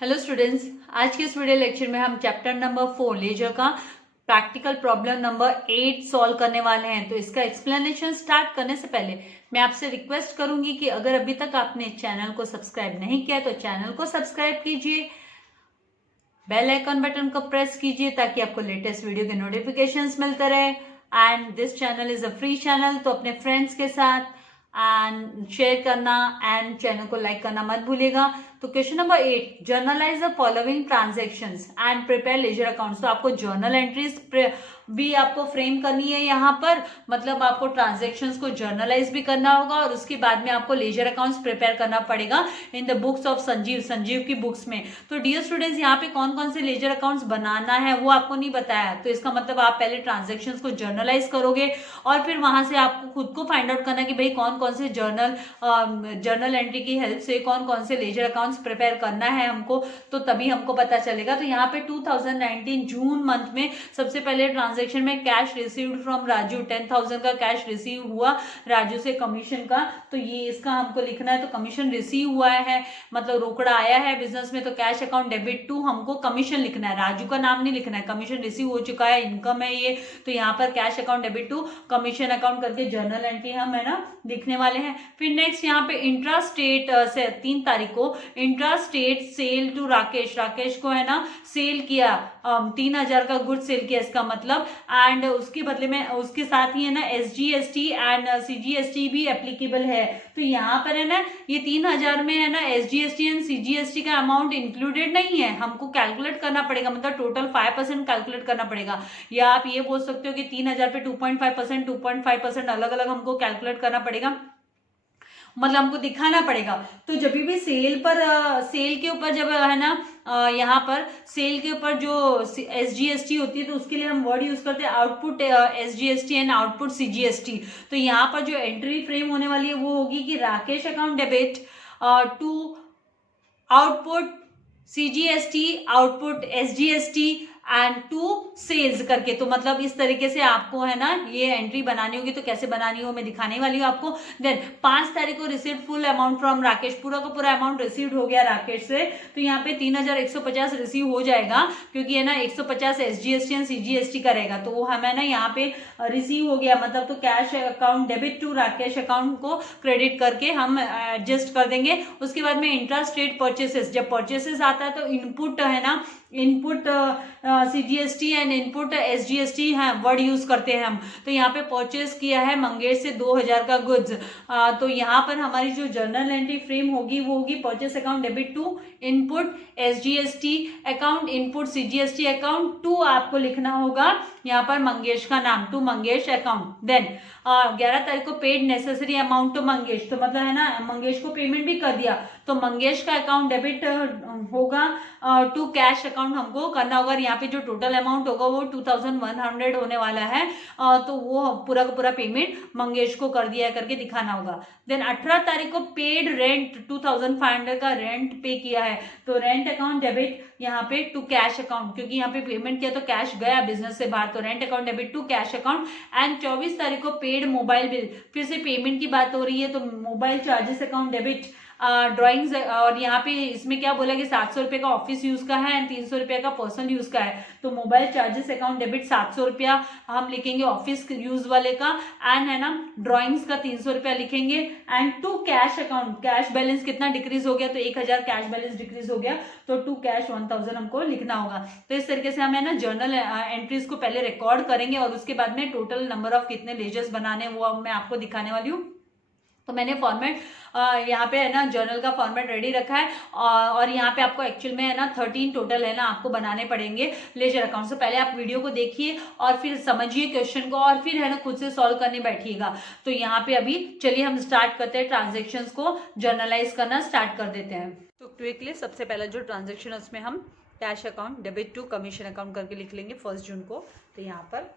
Hello students, आज के इस वीडियो लेक्चर में हम चैप्टर नंबर 4 लेजर का प्रैक्टिकल प्रॉब्लम नंबर 8 सॉल्व करने वाले हैं। तो इसका एक्सप्लेनेशन स्टार्ट करने से पहले मैं आपसे रिक्वेस्ट करूंगी कि अगर अभी तक आपने चैनल को सब्सक्राइब नहीं किया तो चैनल को सब्सक्राइब कीजिए, बेल आइकन बटन को प्रेस कीजिए ताकि आपको लेटेस्ट वीडियो के नोटिफिकेशंस मिलते रहे। And this channel is a free channel, तो अपने फ्रेंड्स के साथ एंड शेयर करना एंड चैनल को लाइक करना मत भूलिएगा। तो question number 8, generalized the following transactions and prepare ledger accounts. तो आपको जर्नल एंट्रीज भी आपको फ्रेम करनी है यहाँ पर, मतलब आपको ट्रांजैक्शंस को जर्नलाइज भी करना होगा और उसके बाद में आपको लेजर अकाउंट्स प्रिपेयर करना पड़ेगा in the books of Sanjeev की बुक्स में। तो डियर स्टूडेंट्स, यहाँ पे कौन कौन से लेजर अकाउंट्स बनाना है वो आपको नहीं बताया, तो इसका मतलब आप पहले ट्रांजेक्शन्स को जर्नलाइज करोगे और फिर वहां से आपको खुद को फाइंड आउट करना कि भाई कौन कौन से जर्नल एंट्री की हेल्प से कौन कौन से लेजर अकाउंट्स प्रिपेयर करना है हमको, तो तभी हमको पता चलेगा। तो यहाँ पे 2019 जून मंथ में सबसे पहले ट्रांजैक्शन में कैश रिसीव्ड फ्रॉम राजू, 10,000 का कैश रिसीव हुआ राजू से कमीशन का, तो ये इसका हमको लिखना है। तो कमीशन रिसीव हुआ है मतलब रोकड़ा आया है बिजनेस में, तो कैश अकाउंट डेबिट टू हमको कमीशन लिखना है, राजू का नाम नहीं लिखना है। कमीशन रिसीव हो चुका है, इनकम है ये, तो यहाँ पर cash account debit to commission account करके जर्नल एंट्री हम है ना लिखने वाले हैं। फिर नेक्स्ट यहाँ पे इंट्रा स्टेट से 3 तारीख को intra state sale to Rakesh को है ना सेल किया, 3,000 का गुड सेल किया इसका मतलब, एंड उसके बदले में उसके साथ ही है ना SGST एंड CGST भी एप्लीकेबल है। तो यहाँ पर है ना ये 3,000 में है ना SGST एंड CGST का अमाउंट इंक्लूडेड नहीं है, हमको कैलकुलेट करना पड़ेगा, मतलब टोटल 5% कैलकुलेट करना पड़ेगा। या आप ये बोल सकते हो कि 3,000 पे 2.5% अलग अलग हमको कैलकुलेट करना पड़ेगा, मतलब हमको दिखाना पड़ेगा। तो जब भी सेल पर सेल के ऊपर जब है ना यहाँ पर सेल के ऊपर जो SGST होती है तो उसके लिए हम वर्ड यूज करते हैं output SGST and output CGST। तो यहाँ पर जो एंट्री फ्रेम होने वाली है वो होगी कि Rakesh account debit to output CGST output SGST and to sales करके। तो मतलब इस तरीके से आपको है ना ये एंट्री बनानी होगी, तो कैसे बनानी हो मैं दिखाने वाली हूँ आपको। देन 5 तारीख को received full amount from Rakesh, पूरा का पूरा अमाउंट रिसीव्ड हो गया राकेश से, तो यहाँ पे 3,150 रिसीव हो जाएगा क्योंकि है ना 150 SGST एंड CGST का रहेगा, तो वो हमें ना यहाँ पे रिसीव हो गया मतलब, तो cash account debit to Rakesh account को क्रेडिट करके हम एडजस्ट कर देंगे। उसके बाद में इंट्रा स्टेट परचेसेस, जब परचेसेस आता है तो इनपुट है ना input CGST and input SGST है वर्ड यूज करते हैं हम। तो यहाँ पे परचेस किया है मंगेश से 2,000 का गुड्स, तो यहाँ पर हमारी जो जर्नल एंट्री फ्रेम होगी वो होगी purchase account debit to input SGST account input CGST account to आपको लिखना होगा यहाँ पर मंगेश का नाम, टू मंगेश अकाउंट। देन 11 तारीख को paid necessary amount to Mangesh, तो मतलब है ना मंगेश को पेमेंट भी कर दिया, तो मंगेश का अकाउंट डेबिट होगा टू कैश अकाउंट हमको करना होगा। यहाँ पे जो टोटल अमाउंट होगा वो 2,100 होने वाला है, तो वो पूरा का पूरा पेमेंट मंगेश को कर दिया करके दिखाना होगा। देन 18 तारीख को पेड रेंट 2,500 का रेंट पे किया है, तो रेंट अकाउंट डेबिट यहाँ पे टू कैश अकाउंट, क्योंकि यहाँ पे पेमेंट किया तो कैश गया बिजनेस से बाहर, तो rent account debit to cash account. And 24 तारीख को पेड मोबाइल बिल, फिर से पेमेंट की बात हो रही है, तो mobile charges account debit drawings, और यहाँ पे इसमें क्या बोला कि 700 रुपये का ऑफिस यूज का है एंड 300 रुपये का पर्सनल यूज का है, तो मोबाइल चार्जेस अकाउंट डेबिट 700 रुपया हम लिखेंगे ऑफिस यूज वाले का, एंड है ना ड्राइंग्स का 300 रुपया लिखेंगे। And to cash account, cash balance कितना डिक्रीज हो गया, तो 1,000 कैश बैलेंस डिक्रीज हो गया, तो टू कैश 1,000 हमको लिखना होगा। तो इस तरीके से हम है ना जर्नल एंट्रीज को पहले रिकॉर्ड करेंगे और उसके बाद में टोटल नंबर ऑफ कितने लेजर्स बनाने वो मैं आपको दिखाने वाली हूँ। तो मैंने फॉर्मेट यहाँ पे है ना जर्नल का फॉर्मेट रेडी रखा है, और यहाँ पे आपको एक्चुअल में है ना 13 टोटल है ना आपको बनाने पड़ेंगे लेजर अकाउंट। से पहले आप वीडियो को देखिए और फिर समझिए क्वेश्चन को और फिर है ना खुद से सॉल्व करने बैठिएगा। तो यहाँ पे अभी चलिए हम स्टार्ट करते हैं, ट्रांजेक्शन्स को जर्नलाइज करना स्टार्ट कर देते हैं। तो क्विकली सबसे पहला जो ट्रांजेक्शन है उसमें हम cash account debit to commission account करके लिख लेंगे 1 जून को। तो यहाँ पर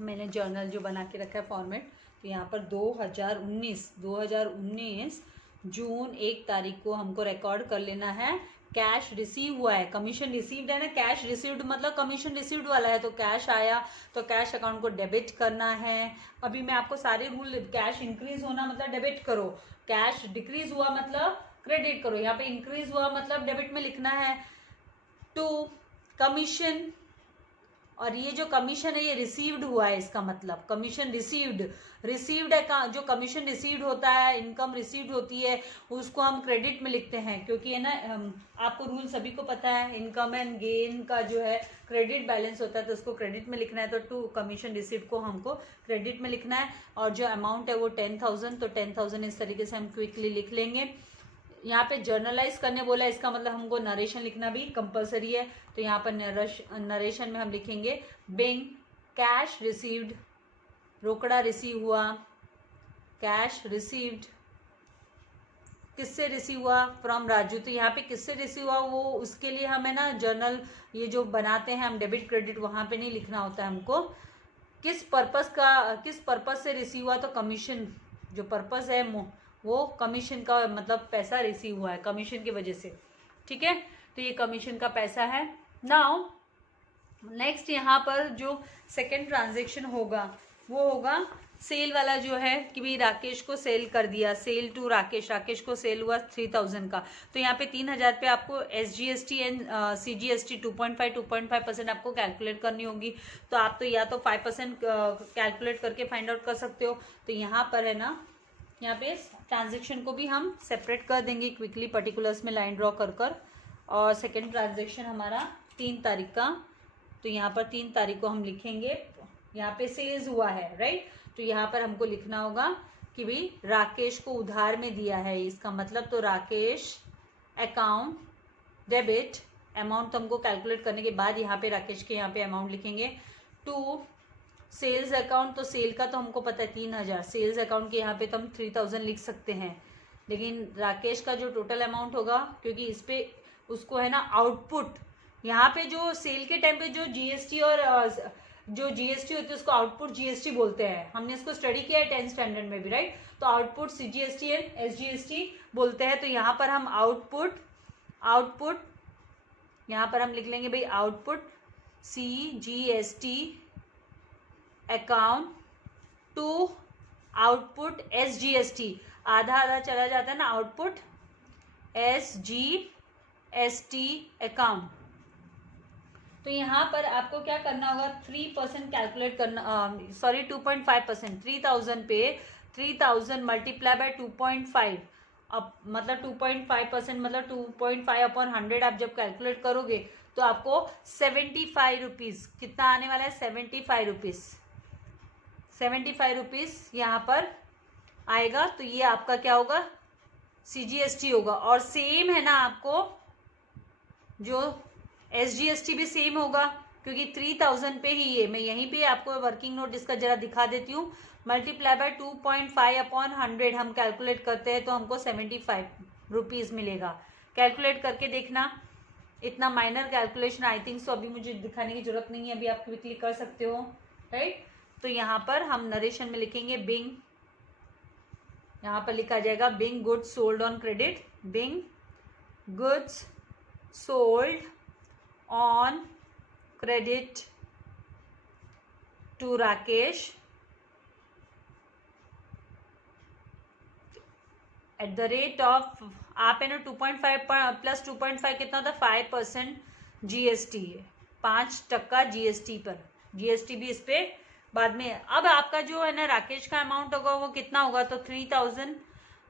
मैंने जर्नल जो बना के रखा है फॉर्मेट, तो यहाँ पर 2019 जून 1 तारीख को हमको रिकॉर्ड कर लेना है। कैश रिसीव हुआ है, कमीशन रिसीव्ड है ना, कैश रिसीव्ड मतलब कमीशन रिसीव्ड वाला है, तो कैश आया तो कैश अकाउंट को डेबिट करना है। अभी मैं आपको सारे रूल, कैश इंक्रीज होना मतलब डेबिट करो, कैश डिक्रीज हुआ मतलब क्रेडिट करो। यहाँ पे इंक्रीज हुआ मतलब डेबिट में लिखना है टू कमीशन, और ये जो कमीशन है ये रिसीव्ड हुआ है, इसका मतलब कमीशन रिसीव्ड है। जो कमीशन रिसीव्ड होता है, इनकम रिसीव्ड होती है, उसको हम क्रेडिट में लिखते हैं, क्योंकि है ना आपको रूल सभी को पता है, इनकम एंड गेन का जो है क्रेडिट बैलेंस होता है तो उसको क्रेडिट में लिखना है। तो टू कमीशन रिसीव्ड को हमको क्रेडिट में लिखना है, और जो अमाउंट है वो 10,000, तो 10,000 इस तरीके से हम क्विकली लिख लेंगे। यहाँ पे जर्नलाइज करने बोला है, इसका मतलब हमको नरेशन लिखना भी कंपलसरी है। तो यहाँ पर नरेशन में हम लिखेंगे बिंग कैश रिसीव्ड, रोकड़ा रिसीव हुआ, कैश रिसीव्ड किससे रिसीव हुआ, फ्रॉम राजू। तो यहाँ पे किससे रिसीव हुआ वो उसके लिए हमें ना जर्नल ये जो बनाते हैं हम डेबिट क्रेडिट, वहाँ पे नहीं लिखना होता है हमको। किस पर्पस से रिसीव हुआ, तो कमीशन जो पर्पस है वो कमीशन का मतलब पैसा रिसीव हुआ है कमीशन की वजह से, ठीक है। तो ये कमीशन का पैसा है। नाउ नेक्स्ट यहाँ पर जो सेकेंड ट्रांजेक्शन होगा वो होगा सेल वाला, जो है कि भाई राकेश को सेल कर दिया, सेल टू राकेश को सेल हुआ 3,000 का। तो यहाँ पे 3,000 पे आपको SGST एंड CGST 2.5% आपको कैलकुलेट करनी होगी। तो आप तो या तो 5% कैलकुलेट करके फाइंड आउट कर सकते हो। तो यहाँ पर है ना, यहाँ पे ट्रांजेक्शन को भी हम सेपरेट कर देंगे क्विकली पर्टिकुलर्स में लाइन ड्रॉ कर। और सेकेंड ट्रांजेक्शन हमारा 3 तारीख का, तो यहाँ पर 3 तारीख को हम लिखेंगे, यहाँ पे सेल्स हुआ है राइट। तो यहाँ पर हमको लिखना होगा कि भाई राकेश को उधार में दिया है, इसका मतलब तो राकेश अकाउंट डेबिट अमाउंट, तो हमको कैलकुलेट करने के बाद यहाँ पे राकेश के यहाँ पे अमाउंट लिखेंगे टू सेल्स अकाउंट। तो सेल का तो हमको पता है 3,000, सेल्स अकाउंट के यहाँ पे तो हम 3,000 लिख सकते हैं, लेकिन राकेश का जो टोटल अमाउंट होगा, क्योंकि इस पे उसको है ना आउटपुट, यहाँ पे जो सेल के टाइम पे जो GST और जो GST होती है उसको आउटपुट GST बोलते हैं, हमने इसको स्टडी किया है 10th स्टैंडर्ड में भी राइट। तो आउटपुट CGST एंड SGST बोलते हैं। तो यहाँ पर हम आउटपुट यहाँ पर हम लिख लेंगे भाई output CGST account to output SGST, आधा आधा चला जाता है ना, आउटपुट SGST अकाउंट। तो यहाँ पर आपको क्या करना होगा, 3% कैलकुलेट करना, 2.5%, 3,000 पे 3,000 मल्टीप्लाई बाय 2.5, अब मतलब 2.5% मतलब 2.5 अपॉन 100 आप जब कैलकुलेट करोगे तो आपको 75 रुपीज़ कितना आने वाला है, 75 रुपीज़ 75 रुपीज़ यहाँ पर आएगा। तो ये आपका क्या होगा, CGST होगा। और सेम है ना आपको जो SGST भी सेम होगा, क्योंकि 3,000 पे ही है। मैं यहीं पे आपको वर्किंग नोट इसका जरा दिखा देती हूँ। मल्टीप्लाई बाय 2.5 अपॉन 100 हम कैलकुलेट करते हैं तो हमको 75 रुपीज़ मिलेगा। कैलकुलेट करके देखना, इतना minor calculation I think so अभी मुझे दिखाने की जरूरत नहीं है, अभी आप क्विकली कर सकते हो राइट। तो यहाँ पर हम नरेशन में लिखेंगे बिंग, यहाँ पर लिखा जाएगा Bing goods sold on credit, Bing goods sold on credit to Rakesh at the rate of, आप है ना 2.5 प्लस 2.5 कितना होता है, 5% GST है, 5% GST पर, GST भी इस पे बाद में। अब आपका जो है ना राकेश का अमाउंट होगा वो कितना होगा, तो 3,000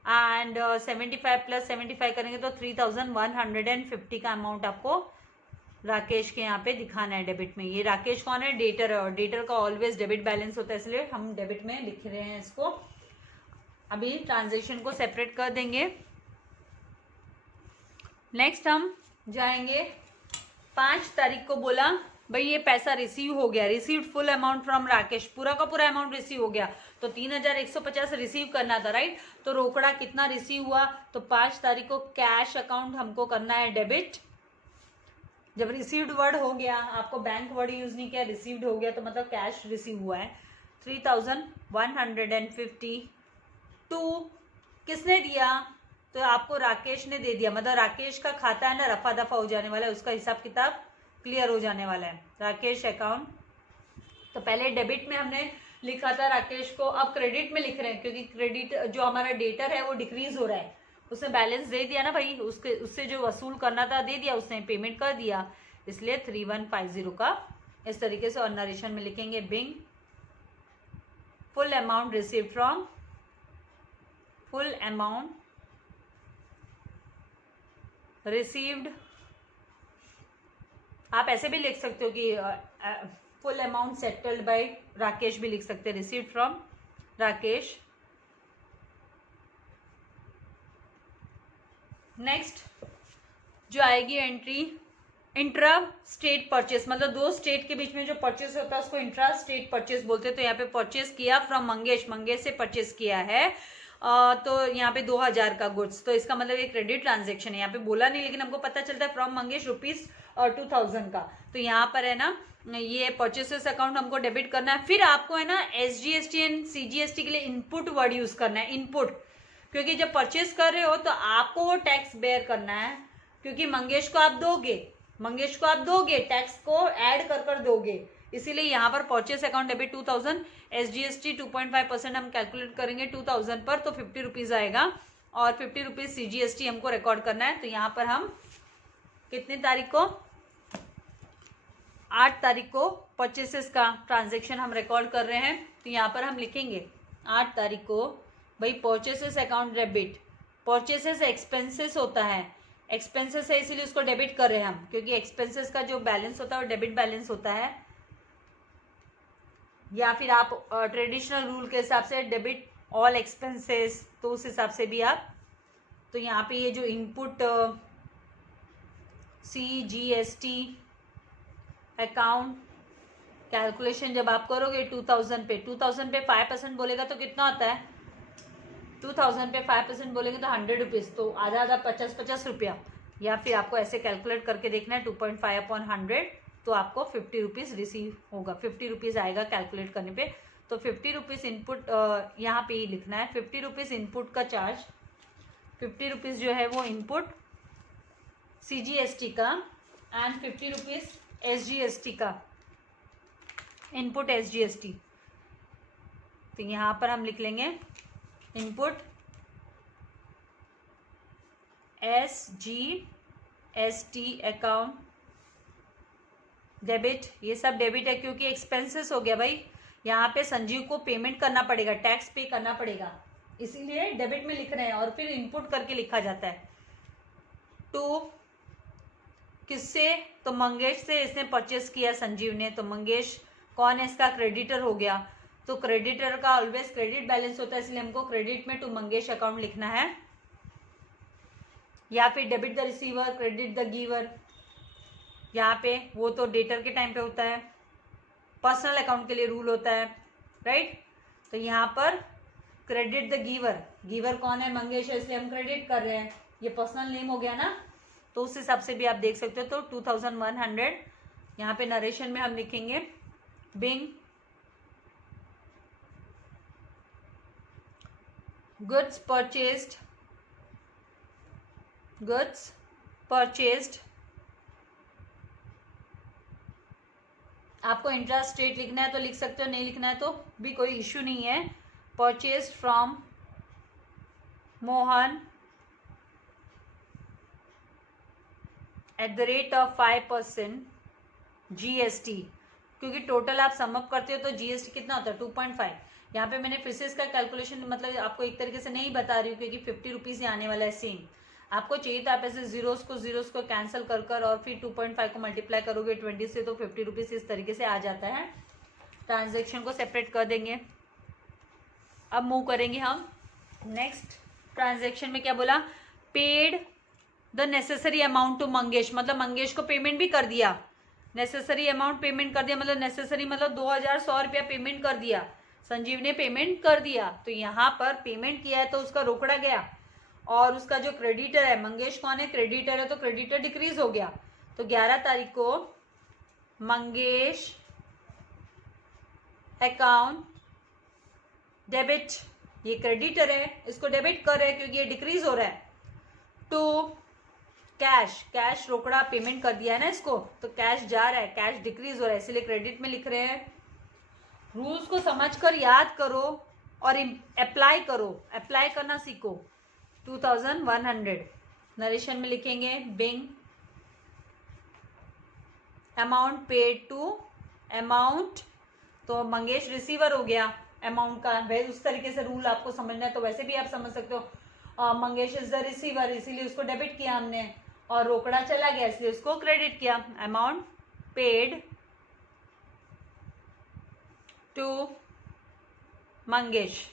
एंड 75 प्लस 75 करेंगे तो 3,150 का अमाउंट आपको राकेश के यहाँ पे दिखाना है डेबिट में। ये राकेश कौन है, डेटर है, और डेटर का ऑलवेज डेबिट बैलेंस होता है, इसलिए हम डेबिट में लिख रहे हैं इसको। अभी ट्रांजेक्शन को सेपरेट कर देंगे। नेक्स्ट हम जाएंगे 5 तारीख को, बोला भाई ये पैसा रिसीव हो गया, received full amount from Rakesh, पूरा का पूरा अमाउंट रिसीव हो गया। तो 3,150 रिसीव करना था राइट। तो रोकड़ा कितना रिसीव हुआ, तो 5 तारीख को कैश अकाउंट हमको करना है डेबिट। जब रिसीव्ड वर्ड हो गया, आपको बैंक वर्ड यूज नहीं किया, रिसीव्ड हो गया तो मतलब कैश रिसीव हुआ है 3,150 टू किसने दिया, तो आपको राकेश ने दे दिया, मतलब राकेश का खाता है ना रफा दफा हो जाने वाला है, उसका हिसाब किताब क्लियर हो जाने वाला है। राकेश अकाउंट, तो पहले डेबिट में हमने लिखा था राकेश को, अब क्रेडिट में लिख रहे हैं क्योंकि क्रेडिट जो हमारा डेटर है वो डिक्रीज हो रहा है, उसने बैलेंस दे दिया ना भाई, उससे जो वसूल करना था दे दिया, उसने पेमेंट कर दिया, इसलिए 3150 का इस तरीके से और नरेशन में लिखेंगे being full amount received from, full amount received, आप ऐसे भी लिख सकते हो कि full amount settled by Rakesh भी लिख सकते हैं, रिसीव्ड फ्रॉम राकेश। नेक्स्ट जो आएगी एंट्री इंट्रा स्टेट परचेस, मतलब दो स्टेट के बीच में जो परचेस होता है उसको इंट्रा स्टेट परचेस बोलते हैं। तो यहाँ पे परचेस किया फ्रॉम मंगेश, मंगेश से परचेस किया है तो यहाँ पे 2000 का गुड्स, तो इसका मतलब एक क्रेडिट ट्रांजेक्शन है। यहाँ पे बोला नहीं लेकिन हमको पता चलता है फ्रॉम मंगेश रुपीज 2000 का, तो यहाँ पर है ना ये परचेसेस अकाउंट हमको डेबिट करना है। फिर आपको है ना SGST एंड CGST के लिए इनपुट वर्ड यूज करना है, इनपुट, क्योंकि जब परचेस कर रहे हो तो आपको वो टैक्स बेयर करना है, क्योंकि मंगेश को आप दोगे टैक्स को ऐड कर दोगे, इसीलिए यहाँ पर परचेस अकाउंट डेबिट 2000, SGST 2.5% हम कैलकुलेट करेंगे 2000 पर, तो 50 रुपीज आएगा और 50 रुपीज CGST हमको रिकॉर्ड करना है। तो यहाँ पर हम कितनी तारीख को, 8 तारीख को परचेसेस का ट्रांजेक्शन हम रिकॉर्ड कर रहे हैं। तो यहाँ पर हम लिखेंगे 8 तारीख को भाई purchases account debit, purchases expenses होता है, एक्सपेंसेस है इसीलिए उसको डेबिट कर रहे हैं हम, क्योंकि एक्सपेंसेस का जो बैलेंस होता है वो डेबिट बैलेंस होता है, या फिर आप ट्रेडिशनल रूल के हिसाब से डेबिट ऑल एक्सपेंसेस, तो उस हिसाब से भी आप, तो यहाँ पे ये जो इनपुट CGST अकाउंट कैलकुलेशन जब आप करोगे 2000 पे 5% बोलेगा तो कितना होता है, 2000 पे 5% बोलेंगे तो 100 रुपीज, तो आधा आधा 50 रुपया, या फिर आपको ऐसे कैलकुलेट करके देखना है 2.5 अपॉन 100, तो आपको 50 रुपीज रिसीव होगा, 50 रुपीज आएगा कैलकुलेट करने पे। तो 50 रुपीज इनपुट यहाँ पे ही लिखना है, 50 रुपीज इनपुट का चार्ज, 50 रुपीज जो है वो इनपुट CGST का एंड 50 रुपीज SGST का, इनपुट SGST। तो यहाँ पर हम लिख लेंगे इनपुट SGST अकाउंट डेबिट, ये सब डेबिट है क्योंकि एक्सपेंसेस हो गया भाई, यहाँ पे संजीव को पेमेंट करना पड़ेगा, टैक्स पे करना पड़ेगा, इसीलिए डेबिट में लिख रहे हैं और फिर इनपुट करके लिखा जाता है। टू किससे, तो मंगेश से इसने परचेस किया संजीव ने, तो मंगेश कौन है, इसका क्रेडिटर हो गया, तो क्रेडिटर का ऑलवेज क्रेडिट बैलेंस होता है, इसलिए हमको क्रेडिट में टू मंगेश अकाउंट लिखना है, या फिर debit the receiver credit the giver, यहाँ पे वो तो डेटर के टाइम पे होता है, पर्सनल अकाउंट के लिए रूल होता है, राइट। तो यहाँ पर क्रेडिट द गिवर, गिवर कौन है, मंगेश है, इसलिए हम क्रेडिट कर रहे हैं, ये पर्सनल नेम हो गया ना, तो उस हिसाब से भी आप देख सकते हो। तो 2100 यहाँ पे नरेशन में हम लिखेंगे बिंग गुड्स परचेस्ड, आपको इंट्रा स्टेट लिखना है तो लिख सकते हो, नहीं लिखना है तो भी कोई इश्यू नहीं है। परचेस्ड फ्रॉम मोहन @ 5% GST, क्योंकि टोटल आप समअप करते हो तो GST कितना होता है 2.5। यहाँ पे मैंने फिर से इसका कैलकुलेशन मतलब आपको एक तरीके से नहीं बता रही हूँ क्योंकि 50 रुपीज़ ही आने वाला है सेम, आपको चाहिए तो आप ऐसे जीरोस को कैंसिल कर और फिर 2.5 को मल्टीप्लाई करोगे 20 से, तो 50 रुपीज़ इस तरीके से आ जाता है। ट्रांजेक्शन को सेपरेट कर देंगे। अब मूव करेंगे हम नेक्स्ट ट्रांजेक्शन में, क्या बोला, paid the necessary amount to Mangesh, मतलब मंगेश को पेमेंट भी कर दिया, नेसेसरी अमाउंट पेमेंट कर दिया, मतलब नेसेसरी मतलब 2100 रुपया पेमेंट कर दिया, संजीव ने पेमेंट कर दिया। तो यहाँ पर पेमेंट किया है तो उसका रोकड़ा गया, और उसका जो क्रेडिटर है, मंगेश कौन है, क्रेडिटर है, तो क्रेडिटर डिक्रीज हो गया। तो 11 तारीख को मंगेश अकाउंट डेबिट, ये क्रेडिटर है, इसको डेबिट कर रहे हैं क्योंकि ये डिक्रीज हो रहा है, टू कैश रोकड़ा पेमेंट कर दिया है ना इसको, तो कैश जा रहा है, कैश डिक्रीज हो रहा है, इसलिए क्रेडिट में लिख रहे हैं। रूल्स को समझकर याद करो और अप्लाई करो, अप्लाई करना सीखो। 2100। नरेशन में लिखेंगे being amount paid to amount, तो मंगेश रिसीवर हो गया अमाउंट का। वैसे उस तरीके से रूल आपको समझना है तो वैसे भी आप समझ सकते हो। मंगेश इज द रिसीवर, इसीलिए उसको डेबिट किया हमने, और रोकड़ा चला गया इसलिए उसको क्रेडिट किया। अमाउंट पेड टू मंगेश,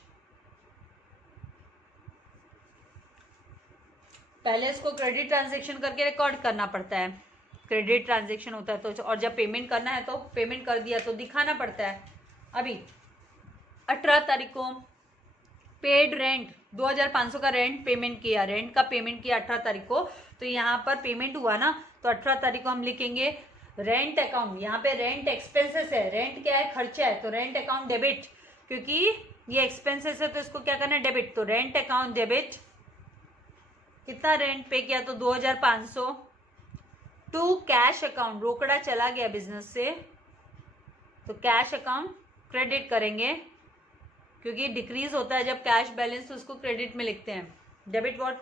पहले इसको क्रेडिट ट्रांजेक्शन करके रिकॉर्ड करना पड़ता है, क्रेडिट ट्रांजेक्शन होता है तो, और जब पेमेंट करना है तो पेमेंट कर दिया तो दिखाना पड़ता है। अभी 18 तारीख को पेड रेंट 2500 का रेंट पेमेंट किया, रेंट का पेमेंट किया 18 तारीख को, तो यहाँ पर पेमेंट हुआ ना, तो 18 तारीख को हम लिखेंगे रेंट अकाउंट। यहाँ पे रेंट एक्सपेंसेस है, रेंट क्या है, खर्चा है, तो रेंट अकाउंट डेबिट, क्योंकि ये एक्सपेंसेस है तो इसको क्या करना है, डेबिट। तो रेंट अकाउंट डेबिट, कितना रेंट पे किया, तो 2500 टू कैश अकाउंट, रोकड़ा चला गया बिजनेस से तो कैश अकाउंट क्रेडिट करेंगे, क्योंकि डिक्रीज होता है जब कैश बैलेंस तो उसको क्रेडिट में लिखते हैं। Debit what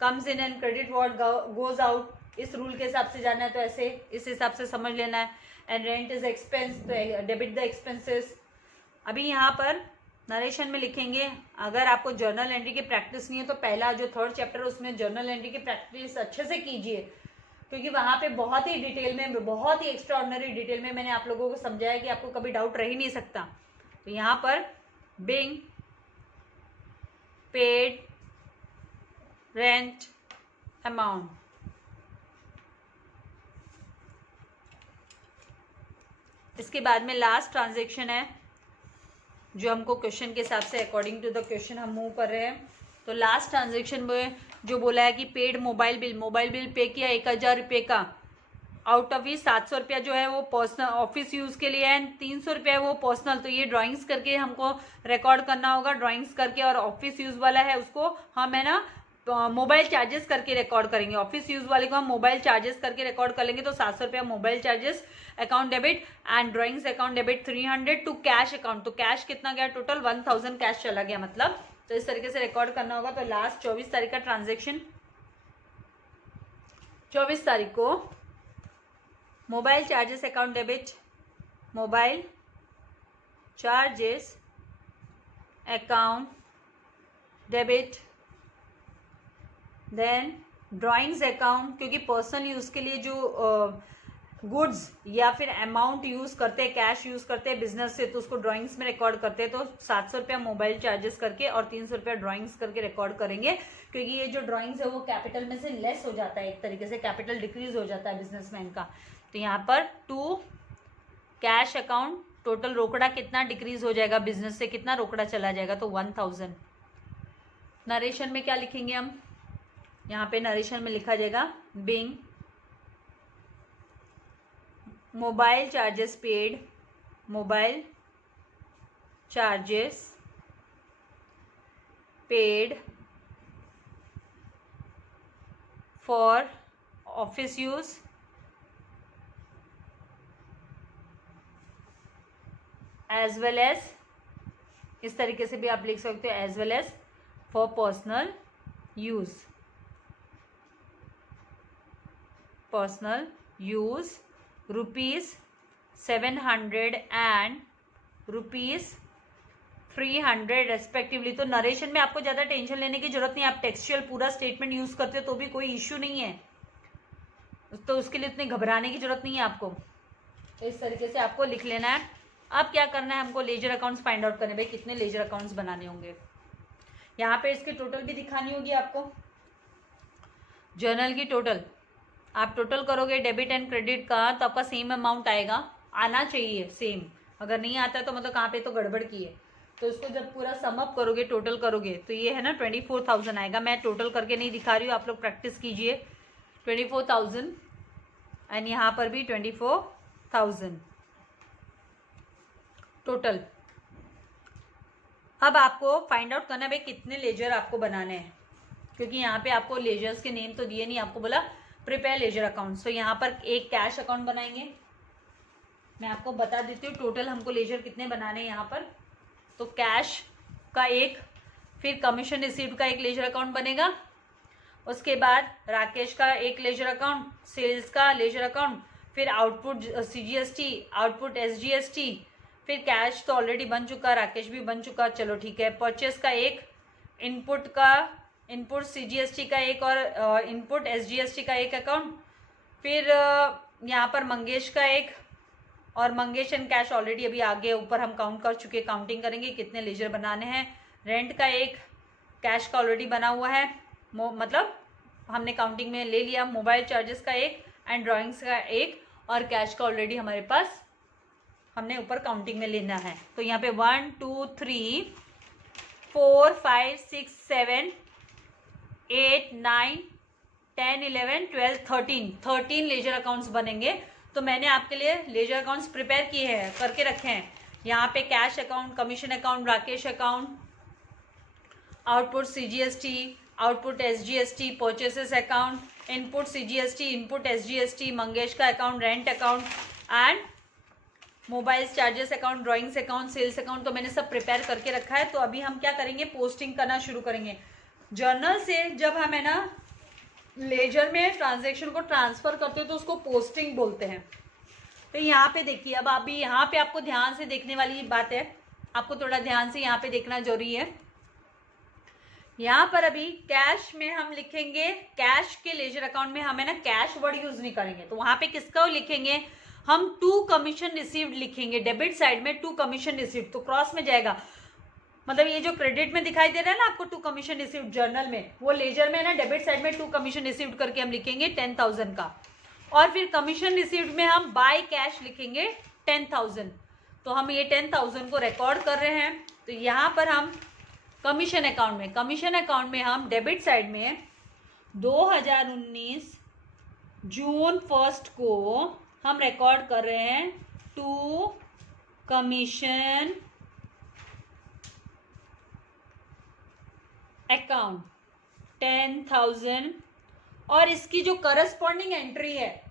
comes in and credit what goes out, इस रूल के हिसाब से जाना है तो ऐसे इस हिसाब से समझ लेना है। And rent is expense, debit the expenses. अभी यहाँ पर नरेशन में लिखेंगे, अगर आपको जर्नल एंट्री की प्रैक्टिस नहीं है तो पहला जो 3rd चैप्टर है उसमें जर्नल एंट्री की प्रैक्टिस अच्छे से कीजिए, क्योंकि वहाँ पे बहुत ही डिटेल में, बहुत ही एक्स्ट्राऑर्डिनरी डिटेल में मैंने आप लोगों को समझाया कि आपको कभी डाउट रह ही नहीं सकता। तो यहाँ पर बिंग पेड रेंट अमाउंट, इसके बाद में लास्ट ट्रांजेक्शन है जो हमको क्वेश्चन के हिसाब से अकॉर्डिंग टू द क्वेश्चन हम मूव कर रहे हैं। तो लास्ट ट्रांजेक्शन में जो बोला है कि पेड मोबाइल बिल पे किया 1000 रुपये का, आउट ऑफ 700 रुपया जो है वो पर्सनल ऑफिस यूज़ के लिए है, 300 रुपया है वो पर्सनल, तो ये ड्राइंग्स करके हमको रिकॉर्ड करना होगा, ड्राइंग्स करके। और ऑफिस यूज़ वाला है उसको हम है ना मोबाइल चार्जेस करके रिकॉर्ड करेंगे, ऑफिस यूज़ वाले को हम मोबाइल चार्जेस करके रिकॉर्ड कर लेंगे, तो 700 रुपया mobile charges account debit and drawings account debit 300 to cash account. तो कैश कितना गया, टोटल 1000 कैश चला गया मतलब, तो इस तरीके से रिकॉर्ड करना होगा। तो लास्ट 24 तारीख का ट्रांजेक्शन, 24 तारीख को mobile charges account debit, mobile charges account debit, then drawings account, क्योंकि पर्सनल यूज़ के लिए जो गुड्स या फिर अमाउंट यूज़ करते हैं, कैश यूज़ करते हैं बिजनेस से, तो उसको ड्राइंग्स में रिकॉर्ड करते हैं, तो 700 रुपया मोबाइल चार्जेस करके और 300 रुपया ड्राइंग्स करके रिकॉर्ड करेंगे, क्योंकि ये जो ड्राइंग्स है वो कैपिटल में से लेस हो जाता है, एक तरीके से कैपिटल डिक्रीज हो जाता है बिजनेसमैन का। तो यहाँ पर टू कैश अकाउंट, टोटल रोकड़ा कितना डिक्रीज हो जाएगा बिजनेस से, कितना रोकड़ा चला जाएगा, तो 1000। नरेशन में क्या लिखेंगे हम, यहाँ पे नरेशन में लिखा जाएगा being mobile charges paid, mobile charges paid for office use as well as, इस तरीके से भी आप लिख सकते हो, as well as for personal use, personal use ₹700 and ₹300 respectively. तो नरेशन में आपको ज़्यादा टेंशन लेने की जरूरत नहीं है, आप टेक्सचुअल पूरा स्टेटमेंट यूज़ करते हो तो भी कोई इश्यू नहीं है, तो उसके लिए इतने घबराने की जरूरत नहीं है आपको। तो इस तरीके से आपको लिख लेना है। अब क्या करना है हमको, लेजर अकाउंट्स फाइंड आउट करने, भाई कितने लेजर अकाउंट्स बनाने होंगे। यहाँ पे इसकी टोटल भी दिखानी होगी आपको, जर्नल की टोटल आप टोटल करोगे डेबिट एंड क्रेडिट का तो आपका सेम अमाउंट आएगा, आना चाहिए सेम, अगर नहीं आता है तो मतलब कहाँ पे तो गड़बड़ की है। तो इसको जब पूरा सम अप करोगे, टोटल करोगे, तो ये है ना 24,000 आएगा। मैं टोटल करके नहीं दिखा रही हूँ, आप लोग प्रैक्टिस कीजिए। 24,000 एंड यहाँ पर भी 24,000 टोटल। अब आपको फाइंड आउट करना है भाई कितने लेजर आपको बनाने हैं, क्योंकि यहाँ पे आपको लेजर्स के नेम तो दिए नहीं, आपको बोला प्रिपेयर लेजर अकाउंट। तो यहाँ पर एक कैश अकाउंट बनाएंगे, मैं आपको बता देती हूँ टोटल हमको लेजर कितने बनाने हैं यहाँ पर। तो कैश का एक फिर कमीशन रिसीव्ड का एक लेजर अकाउंट बनेगा, उसके बाद राकेश का एक लेजर अकाउंट, सेल्स का लेजर अकाउंट, फिर आउटपुट CGST, आउटपुट SGST, फिर कैश तो ऑलरेडी बन चुका, राकेश भी बन चुका, चलो ठीक है। परचेस का एक, इनपुट CGST का एक और इनपुट SGST का एक अकाउंट, फिर यहाँ पर मंगेश का एक, और मंगेश एंड कैश ऑलरेडी अभी आगे ऊपर हम काउंट कर चुके, काउंटिंग करेंगे कितने लेजर बनाने हैं। रेंट का एक, कैश का ऑलरेडी बना हुआ है, मतलब हमने काउंटिंग में ले लिया। मोबाइल चार्जेस का एक एंड ड्राइंग्स का एक, और कैश का ऑलरेडी हमारे पास हमने ऊपर काउंटिंग में लेना है। तो यहाँ पे 1 2 3 4 5 6 7 8 9 10 11 12 13 लेजर अकाउंट्स बनेंगे। तो मैंने आपके लिए लेजर अकाउंट्स प्रिपेयर किए हैं, करके रखे हैं। यहाँ पे cash account, commission account, Rakesh account, output CGST, output SGST, purchases account, input CGST, input SGST, Mangesh का account, rent account and mobile charges account, drawings account, sales account, तो मैंने सब प्रिपेयर करके रखा है। तो अभी हम क्या करेंगे, पोस्टिंग करना शुरू करेंगे। जर्नल से जब हम है ना लेजर में ट्रांजैक्शन को ट्रांसफर करते हैं तो उसको पोस्टिंग बोलते हैं। तो यहाँ पे देखिए, अब अभी यहाँ पे आपको ध्यान से देखने वाली बात है, आपको थोड़ा ध्यान से यहाँ पे देखना जरूरी है। यहाँ पर अभी कैश में हम लिखेंगे, कैश के लेजर अकाउंट में हमें ना कैश वर्ड यूज नहीं करेंगे, तो वहां पे किसका लिखेंगे हम, 2 कमीशन रिसीव्ड लिखेंगे। डेबिट साइड में 2 कमीशन रिसीव्ड, तो क्रॉस में जाएगा, मतलब ये जो क्रेडिट में दिखाई दे रहा है ना आपको 2 कमीशन रिसीव्ड जर्नल में, वो लेजर में ना डेबिट साइड में 2 कमीशन रिसीव्ड करके हम लिखेंगे 10,000 का। और फिर कमीशन रिसीव्ड में हम बाय कैश लिखेंगे 10,000। तो हम ये 10,000 को रिकॉर्ड कर रहे हैं। तो यहाँ पर हम कमीशन अकाउंट में हम डेबिट साइड में 2019 जून 1 को हम रिकॉर्ड कर रहे हैं 2 कमीशन अकाउंट 10,000, और इसकी जो करस्पॉन्डिंग एंट्री है,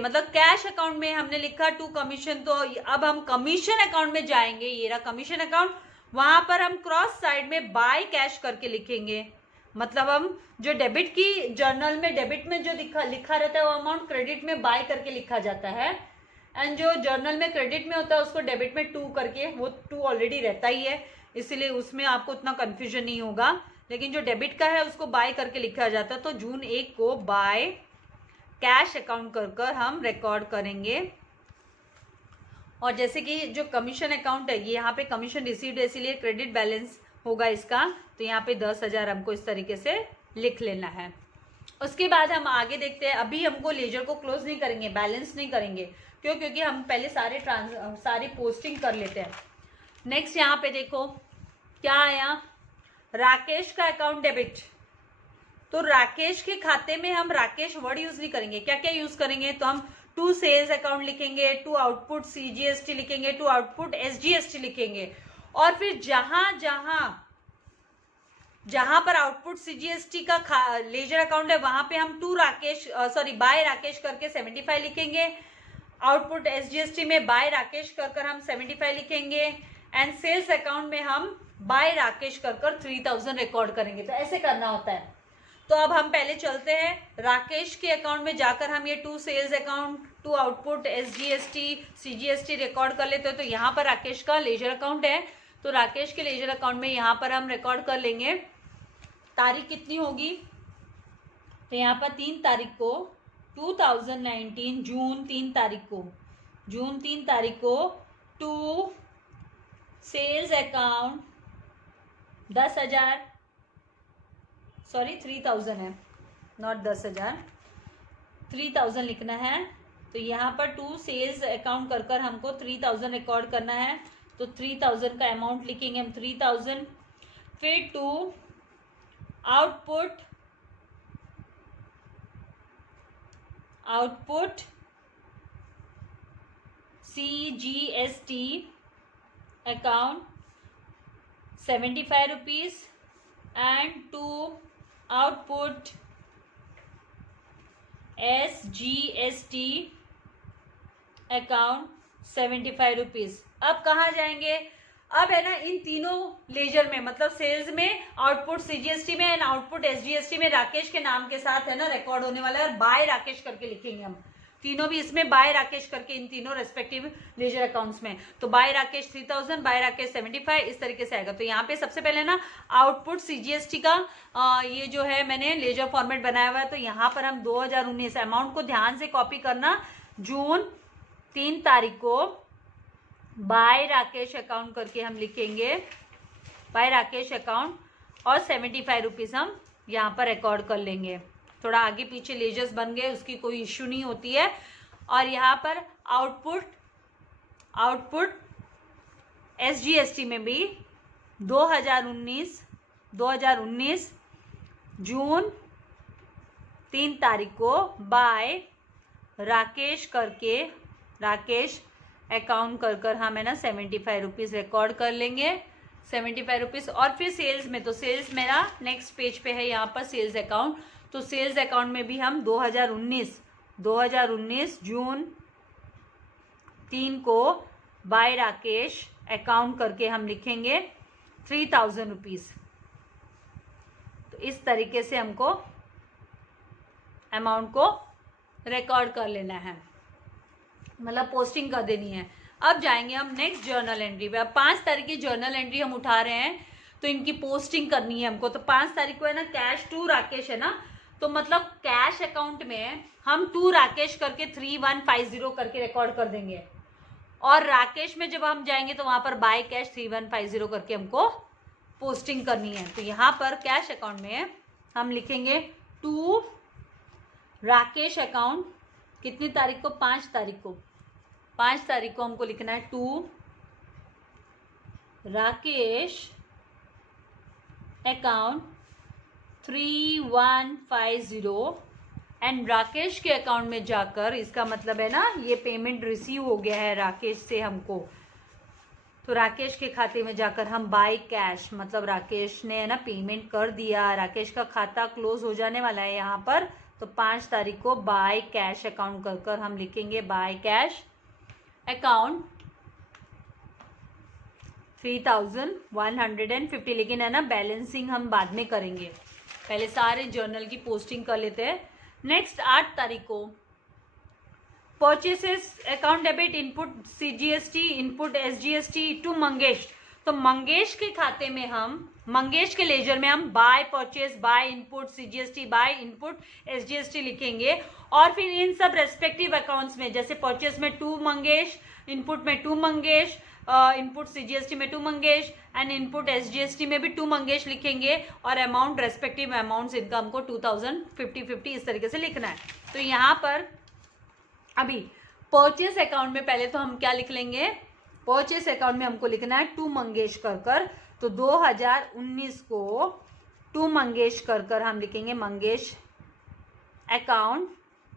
मतलब कैश अकाउंट में हमने लिखा 2 कमीशन, तो अब हम कमीशन अकाउंट में जाएंगे, ये रहा कमीशन अकाउंट, वहां पर हम क्रॉस साइड में बाय कैश करके लिखेंगे। मतलब हम जो डेबिट की जर्नल में डेबिट में जो लिखा रहता है वो अमाउंट क्रेडिट में बाय करके लिखा जाता है, एंड जो जर्नल में क्रेडिट में होता है उसको डेबिट में 2 करके, वो 2 ऑलरेडी रहता ही है, इसलिए उसमें आपको उतना कंफ्यूजन नहीं होगा। लेकिन जो डेबिट का है उसको बाय करके लिखा जाता है, तो जून 1 को बाय कैश अकाउंट कर हम रिकॉर्ड करेंगे। और जैसे कि जो कमीशन अकाउंट है, ये यहाँ पे कमीशन रिसीव्ड है, इसीलिए क्रेडिट बैलेंस होगा इसका, तो यहाँ पे 10,000 हमको इस तरीके से लिख लेना है। उसके बाद हम आगे देखते हैं। अभी हमको लेजर को क्लोज नहीं करेंगे, बैलेंस नहीं करेंगे, क्यों, क्योंकि हम पहले सारी पोस्टिंग कर लेते हैं। नेक्स्ट यहाँ पे देखो क्या आया, राकेश का अकाउंट डेबिट। तो राकेश के खाते में हम राकेश वर्ड यूज नहीं करेंगे, क्या क्या यूज करेंगे, तो हम 2 सेल्स अकाउंट लिखेंगे, 2 आउटपुट CGST लिखेंगे, 2 आउटपुट SGST लिखेंगे, और फिर जहां पर आउटपुट CGST का लेजर अकाउंट है वहां पे हम बाय राकेश करके 75 लिखेंगे, आउटपुट SGST में बाय राकेश कर हम 75 लिखेंगे, एंड सेल्स अकाउंट में हम बाय राकेश कर 3,000 रिकॉर्ड करेंगे। तो ऐसे करना होता है। तो अब हम पहले चलते हैं राकेश के अकाउंट में जाकर हम ये 2 sales account, 2 output SGST CGST record कर लेते हैं। तो यहाँ पर राकेश का लेजर अकाउंट है, तो राकेश के लेजर अकाउंट में यहाँ पर हम रिकॉर्ड कर लेंगे। तारीख कितनी होगी, तो यहाँ पर 3 तारीख को 2019 जून 3 तारीख को 2 सेल्स अकाउंट 3,000 है, नॉट 10,000, 3,000 लिखना है। तो यहाँ पर 2 सेल्स अकाउंट कर हमको 3,000 रिकॉर्ड करना है। तो 3,000 का अमाउंट लिखेंगे हम 3,000, फिर 2 output CGST account 75 rupees, and 2 output SGST account 75 rupees. अब कहाँ जाएंगे, अब है ना इन तीनों लेजर में, मतलब सेल्स में, आउटपुट सीजीएसटी में एंड आउटपुट एसजीएसटी में राकेश के नाम के साथ है ना रिकॉर्ड होने वाला है, और बाय राकेश करके लिखेंगे हम तीनों भी इसमें, बाय राकेश करके इन तीनों रेस्पेक्टिव लेजर अकाउंट्स में। तो बाय राकेश 3000, बाय राकेश 75, इस तरीके से आएगा। तो यहाँ पे सबसे पहले ना आउटपुट सीजीएसटी का ये जो है मैंने लेजर फॉर्मेट बनाया हुआ है। तो यहाँ पर हम 2019 अमाउंट को ध्यान से कॉपी करना, जून 3 तारीख को बाय राकेश अकाउंट करके हम लिखेंगे, बाय राकेश अकाउंट, और 75 रुपीज हम यहाँ पर रिकॉर्ड कर लेंगे। थोड़ा आगे पीछे लेजर्स बन गए, उसकी कोई इश्यू नहीं होती है। और यहाँ पर आउटपुट एसजीएसटी में भी 2019 जून 3 तारीख को बाय राकेश करके, राकेश अकाउंट कर हम है ना 75 रुपीज़ रिकॉर्ड कर लेंगे, 75 रुपीज़। और फिर सेल्स में, तो सेल्स मेरा नेक्स्ट पेज पे है यहाँ पर सेल्स अकाउंट। तो सेल्स अकाउंट में भी हम 2019 जून 3 को बाय राकेश अकाउंट करके हम लिखेंगे 3000 रुपीज़। तो इस तरीके से हमको अमाउंट को रिकॉर्ड कर लेना है, मतलब पोस्टिंग कर देनी है। अब जाएंगे हम नेक्स्ट जर्नल एंट्री पे। अब 5 तारीख की जर्नल एंट्री हम उठा रहे हैं, तो इनकी पोस्टिंग करनी है हमको। तो 5 तारीख को है ना कैश टू राकेश है ना, तो मतलब कैश अकाउंट में हम टू राकेश करके 3150 करके रिकॉर्ड कर देंगे, और राकेश में जब हम जाएंगे तो वहां पर बाय कैश 3150 करके हमको पोस्टिंग करनी है। तो यहाँ पर कैश अकाउंट में हम लिखेंगे टू राकेश अकाउंट, कितनी तारीख को, 5 तारीख को, 5 तारीख को हमको लिखना है to Rakesh account 3150, and Rakesh के अकाउंट में जाकर, इसका मतलब है ना ये पेमेंट रिसीव हो गया है राकेश से हमको, तो राकेश के खाते में जाकर हम बाय कैश, मतलब राकेश ने है ना पेमेंट कर दिया, राकेश का खाता क्लोज हो जाने वाला है यहाँ पर। तो 5 तारीख को बाय कैश अकाउंट कर हम लिखेंगे बाय कैश अकाउंट 3150, लेकिन है ना बैलेंसिंग हम बाद में करेंगे, पहले सारे जर्नल की पोस्टिंग कर लेते हैं। नेक्स्ट 8 तारीख को purchases account debit input CGST input SGST to Mangesh. तो मंगेश के खाते में हम, मंगेश के लेजर में हम by purchase, by input CGST, by input SGST लिखेंगे। और फिर इन सब रेस्पेक्टिव अकाउंट्स में, जैसे परचेस में टू मंगेश, इनपुट में टू मंगेश, इनपुट सीजीएसटी में to Mangesh, and input SGST में भी टू मंगेश लिखेंगे। और अमाउंट, रेस्पेक्टिव अमाउंट्स इनका हमको 2000, 50 इस तरीके से लिखना है। तो यहाँ पर अभी परचेस अकाउंट में पहले तो हम क्या लिख लेंगे, परचेस अकाउंट में हमको लिखना है टू मंगेश कर। तो 2019 को टू मंगेश कर हम लिखेंगे मंगेश अकाउंट।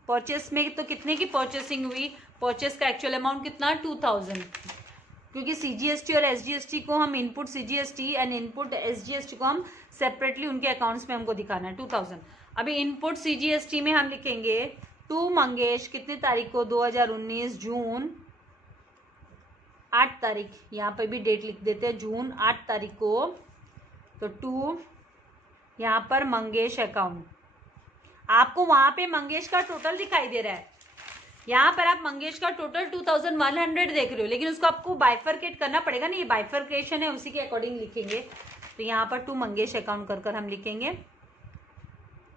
परचेस में तो कितने की परचेसिंग हुई, परचेस का एक्चुअल अमाउंट कितना, 2000, क्योंकि सीजीएसटी और एसजीएसटी को हम input CGST and input SGST को हम सेपरेटली उनके अकाउंट्स में हमको दिखाना है 2000। अभी इनपुट सीजीएसटी में हम लिखेंगे टू मंगेश, कितनी तारीख को, 2019 जून 8 तारीख, यहाँ पे भी डेट लिख देते हैं, जून 8 तारीख को। तो टू यहाँ पर मंगेश अकाउंट, आपको वहां पे मंगेश का टोटल दिखाई दे रहा है, यहाँ पर आप मंगेश का टोटल 2100 देख रहे हो, लेकिन उसको आपको बाइफरकेट करना पड़ेगा ना, ये बाइफरकेशन है, उसी के अकॉर्डिंग लिखेंगे। तो यहाँ पर टू मंगेश अकाउंट कर हम लिखेंगे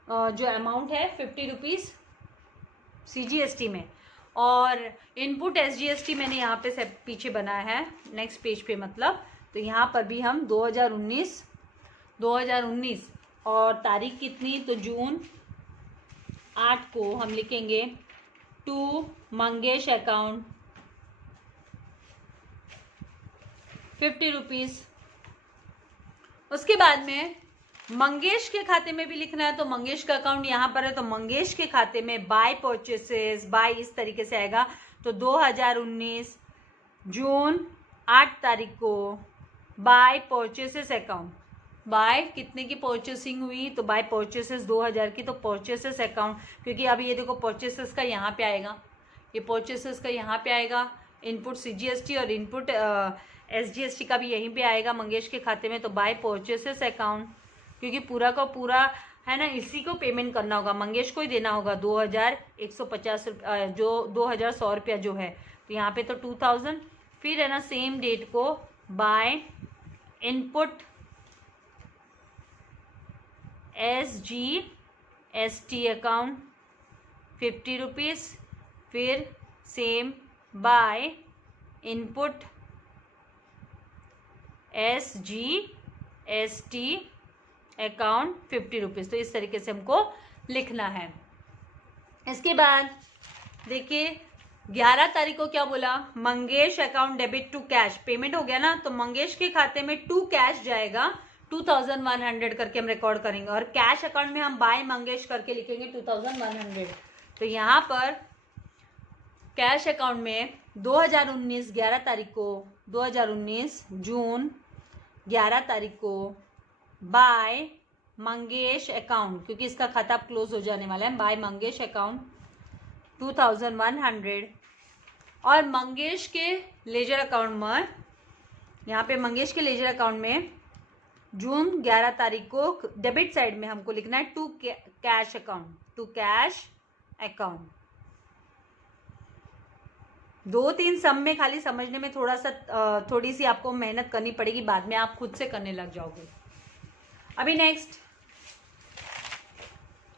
जो अमाउंट है 50 रुपीज़ सीजीएसटी में, और इनपुट एसजीएसटी मैंने यहाँ पे सब पीछे बनाया है नेक्स्ट पेज पे, मतलब तो यहाँ पर भी हम 2019 और तारीख कितनी, तो जून 8 को हम लिखेंगे टू मंगेश अकाउंट 50 रुपीज़। उसके बाद में मंगेश के खाते में भी लिखना है, तो मंगेश का अकाउंट यहाँ पर है, तो मंगेश के खाते में बाय परचेसेस, बाय इस तरीके से आएगा। तो 2019 जून 8 तारीख को बाय परचेसेस अकाउंट, बाय कितने की परचेसिंग हुई, तो बाय परचेसेस 2000 की, तो परचेसेस अकाउंट, क्योंकि अब ये देखो परचेसेस का यहाँ पे आएगा, ये परचेसेस का यहाँ पे आएगा, इनपुट सीजीएसटी और इनपुट SGST का भी यहीं पे आएगा मंगेश के खाते में। तो बाय परचेसेस अकाउंट, क्योंकि पूरा का पूरा है ना इसी को पेमेंट करना होगा, मंगेश को ही देना होगा 2150 रुपया, जो 2100 रुपया जो है। तो यहाँ पे तो 2000, फिर है ना सेम डेट को by input SGST account 50 rupees, फिर same by input SGST account 50 rupees. तो इस तरीके से हमको लिखना है। इसके बाद देखिए 11 तारीख को क्या बोला, Mangesh account debit to cash, payment हो गया ना, तो मंगेश के खाते में टू कैश जाएगा 2100 करके हम रिकॉर्ड करेंगे, और कैश अकाउंट में हम बाय मंगेश करके लिखेंगे 2100। तो यहाँ पर कैश अकाउंट में 2019 11 तारीख को, 2019 जून 11 तारीख को बाय मंगेश अकाउंट, क्योंकि इसका खाता क्लोज हो जाने वाला है, बाय मंगेश अकाउंट 2100। और मंगेश के लेजर अकाउंट में, यहाँ पे मंगेश के लेजर अकाउंट में जून 11 तारीख को डेबिट साइड में हमको लिखना है to cash account, to cash account. 2-3 सम में खाली समझने में थोड़ी सी आपको मेहनत करनी पड़ेगी, बाद में आप खुद से करने लग जाओगे। अभी नेक्स्ट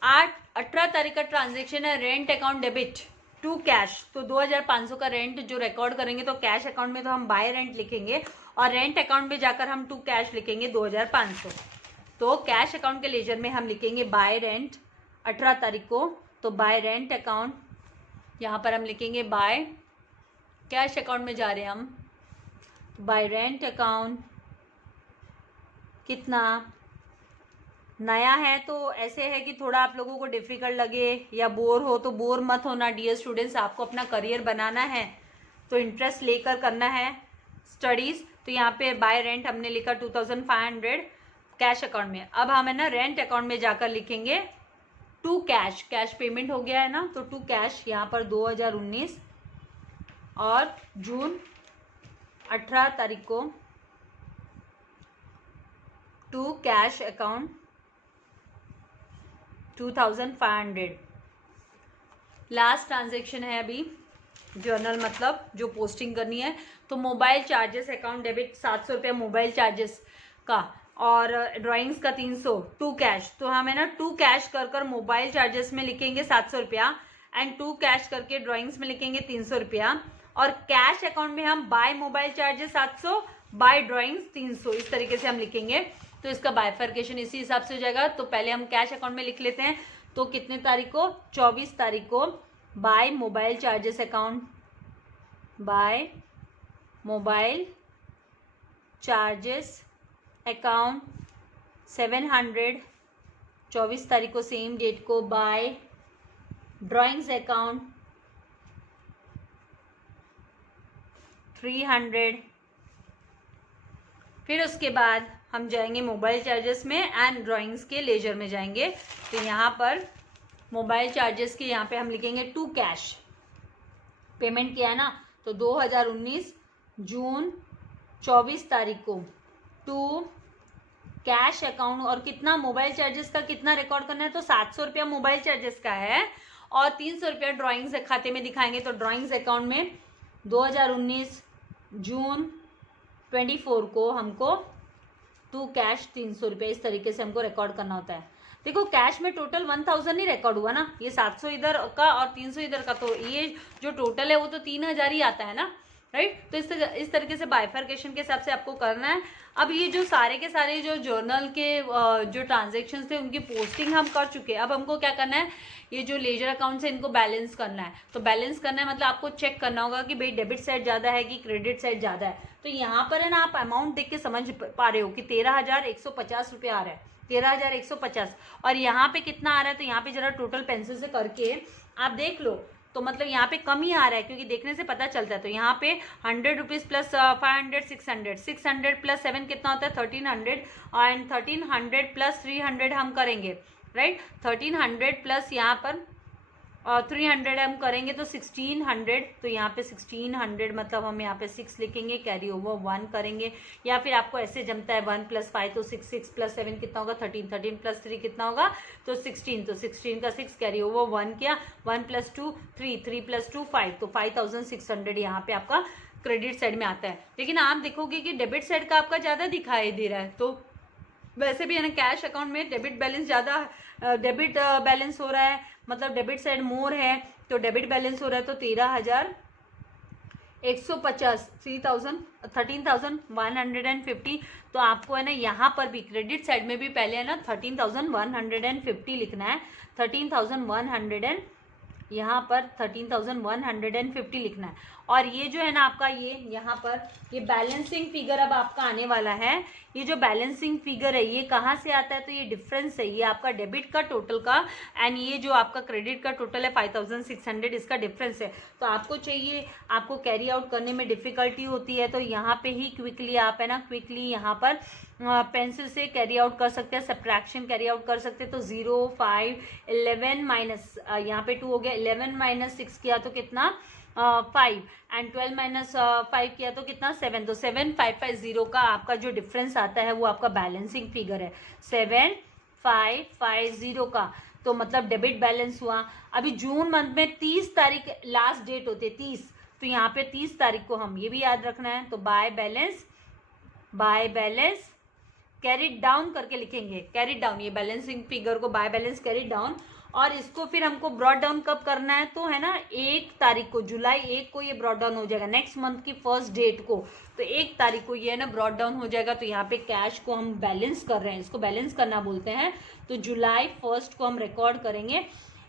18 तारीख का ट्रांजेक्शन है rent account debit to cash. तो 2500 का रेंट जो रिकॉर्ड करेंगे, तो कैश अकाउंट में तो हम बाय रेंट लिखेंगे, और रेंट अकाउंट में जाकर हम टू कैश लिखेंगे 2500। तो कैश अकाउंट के लेजर में हम लिखेंगे बाय रेंट 18 तारीख को। तो बाय रेंट अकाउंट, यहाँ पर हम लिखेंगे बाय, कैश अकाउंट में जा रहे हैं हम, बाय रेंट अकाउंट कितना, नया है तो ऐसे है कि थोड़ा आप लोगों को डिफिकल्ट लगे या बोर हो, तो बोर मत होना डियर स्टूडेंट्स, आपको अपना करियर बनाना है तो इंटरेस्ट लेकर करना है स्टडीज़। तो यहाँ पे बाय रेंट हमने लिखा 2500 कैश अकाउंट में। अब हम है ना रेंट अकाउंट में जाकर लिखेंगे टू कैश, कैश पेमेंट हो गया है ना, तो टू कैश यहाँ पर 2019 और जून 18 तारीख को to cash account 2500। Last transaction है अभी जर्नल, मतलब जो पोस्टिंग करनी है। तो मोबाइल चार्जेस अकाउंट डेबिट 700 रुपया मोबाइल चार्जेस का, और ड्राइंग्स का 300 टू कैश। तो हम है ना टू कैश कर मोबाइल चार्जेस में लिखेंगे 700 रुपया, एंड टू कैश करके ड्राइंग्स में लिखेंगे 300 रुपया, और कैश अकाउंट में हम by mobile charges 700, by drawings 300, इस तरीके से हम लिखेंगे। तो इसका बाइफर्केशन इसी हिसाब से हो जाएगा। तो पहले हम कैश अकाउंट में लिख लेते हैं। तो कितने तारीख को, 24 तारीख को by mobile charges account, by mobile charges account 700। 24 तारीख को सेम डेट को बाय ड्राइंग्स अकाउंट 300। फिर उसके बाद हम जाएंगे मोबाइल चार्जेस में एंड ड्राइंग्स के लेजर में जाएंगे। तो यहाँ पर मोबाइल चार्जेस के यहाँ पे हम लिखेंगे टू कैश, पेमेंट किया है ना, तो 2019 जून 24 तारीख को टू कैश अकाउंट, और कितना मोबाइल चार्जेस का कितना रिकॉर्ड करना है, तो 700 रुपया मोबाइल चार्जेस का है, और 300 रुपया ड्राइंग्स खाते में दिखाएंगे। तो ड्राइंग्स अकाउंट में 2019 जून 24 को हमको टू कैश 300 रुपया, इस तरीके से हमको रिकॉर्ड करना होता है। देखो कैश में टोटल 1000 नहीं रिकॉर्ड हुआ ना, ये 700 इधर का और 300 इधर का, तो ये जो टोटल है वो तो 3000 ही आता है ना, राइट। तो इस तरीके से बाइफर्केशन के हिसाब से आपको करना है। अब ये जो सारे के सारे जो जर्नल के जो ट्रांजेक्शन थे उनकी पोस्टिंग हम कर चुके हैं। अब हमको क्या करना है, ये जो लेजर अकाउंट है इनको बैलेंस करना है। तो बैलेंस करना है मतलब आपको चेक करना होगा कि भाई डेबिट साइड ज़्यादा है कि क्रेडिट साइड ज़्यादा है। तो यहाँ पर है ना आप अमाउंट देख के समझ पा रहे हो कि 13,150 रुपये आ रहा है, 13,150, और यहाँ पे कितना आ रहा है, तो यहाँ पे जरा टोटल पेंसिल से करके आप देख लो, तो मतलब यहाँ पे कम ही आ रहा है क्योंकि देखने से पता चलता है। तो यहाँ पे 100 रुपीज़ प्लस 500 600 प्लस 7 कितना होता है 1300, एंड 1300 प्लस 300 हम करेंगे, राइट। 1300 प्लस यहाँ पर 300 हम करेंगे तो 1600, तो यहाँ पे 1600 मतलब हम यहाँ पे 6 लिखेंगे, कैरी ओवर 1 करेंगे, या फिर आपको ऐसे जमता है 1 + 5 तो 6, 6 + 7 कितना होगा 13, 13 + 3 कितना होगा तो 16, तो 16 का 6 कैरी ओवर 1 किया, 1 + 2 3, 3 + 2 5, तो 5600 यहाँ पे आपका क्रेडिट साइड में आता है। लेकिन आप देखोगे कि डेबिट साइड का आपका ज़्यादा दिखाई दे रहा है, तो वैसे भी है ना कैश अकाउंट में डेबिट बैलेंस ज़्यादा, डेबिट बैलेंस हो रहा है, मतलब डेबिट साइड मोर है, तो डेबिट बैलेंस हो रहा है तो 13,150, 13,150, तो आपको है ना यहाँ पर भी क्रेडिट साइड में भी पहले है ना 13,150 लिखना है, 13,100 यहाँ पर 13,150 लिखना है। और ये जो है ना आपका ये यहाँ पर ये बैलेंसिंग फिगर अब आपका आने वाला है। ये जो बैलेंसिंग फिगर है ये कहाँ से आता है, तो ये डिफरेंस है, ये आपका डेबिट का टोटल का एंड ये जो आपका क्रेडिट का टोटल है 5600, इसका डिफरेंस है। तो आपको चाहिए, आपको कैरी आउट करने में डिफिकल्टी होती है तो यहाँ पे ही क्विकली आप है ना क्विकली यहाँ पर पेंसिल से कैरी आउट कर सकते हैं, सब्ट्रैक्शन कैरी आउट कर सकते हैं। तो 0, 5, 11 माइनस यहाँ पे 2 हो गया, 11 - 6 किया तो कितना 5 एंड 12 - 5 किया तो कितना 7, तो 7550 का आपका जो डिफरेंस आता है वो आपका बैलेंसिंग फिगर है 7550 का। तो मतलब डेबिट बैलेंस हुआ। अभी जून मंथ में 30 तारीख लास्ट डेट होती है 30, तो यहाँ पे 30 तारीख को हम ये भी याद रखना है। तो बाय बैलेंस कैरिड डाउन करके लिखेंगे, कैरिड डाउन, ये बैलेंसिंग फिगर को बाय बैलेंस कैरिड डाउन। और इसको फिर हमको ब्रॉड डाउन कब करना है, तो है ना 1 तारीख को, जुलाई 1 को ये ब्रॉड डाउन हो जाएगा, नेक्स्ट मंथ की 1st डेट को। तो 1 तारीख को ये है ना ब्रॉड डाउन हो जाएगा। तो यहाँ पे कैश को हम बैलेंस कर रहे हैं, इसको बैलेंस करना बोलते हैं। तो जुलाई 1 को हम रिकॉर्ड करेंगे,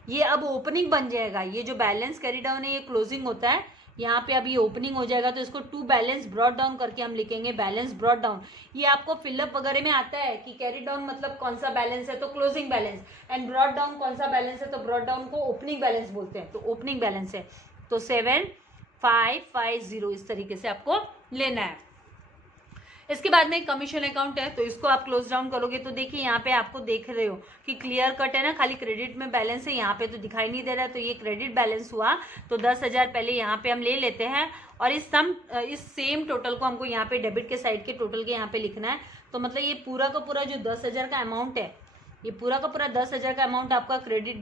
ये अब ओपनिंग बन जाएगा। ये जो बैलेंस कैरी डाउन है ये क्लोजिंग होता है, यहाँ पे अभी ओपनिंग हो जाएगा। तो इसको टू बैलेंस ब्रॉड डाउन करके हम लिखेंगे बैलेंस ब्रॉड डाउन। ये आपको फिलअप वगैरह में आता है कि कैरी डाउन मतलब कौन सा बैलेंस है, तो closing balance, and brought down कौन सा बैलेंस है, तो ब्रॉड डाउन को ओपनिंग बैलेंस बोलते हैं। तो ओपनिंग बैलेंस है तो 7550 इस तरीके से आपको लेना है। इसके बाद में एक कमीशन अकाउंट है, तो इसको आप क्लोज डाउन करोगे तो देखिए यहाँ पे आपको देख रहे हो कि क्लियर कट है ना, खाली क्रेडिट में बैलेंस है, यहाँ पे तो दिखाई नहीं दे रहा है। तो ये क्रेडिट बैलेंस हुआ, तो 10,000 पहले यहाँ पे हम ले लेते हैं और इस सेम टोटल को हमको यहाँ पे डेबिट के साइड के टोटल के यहाँ पे लिखना है। तो मतलब ये पूरा का पूरा जो 10,000 का अमाउंट है, ये पूरा का पूरा 10,000 का अमाउंट आपका क्रेडिट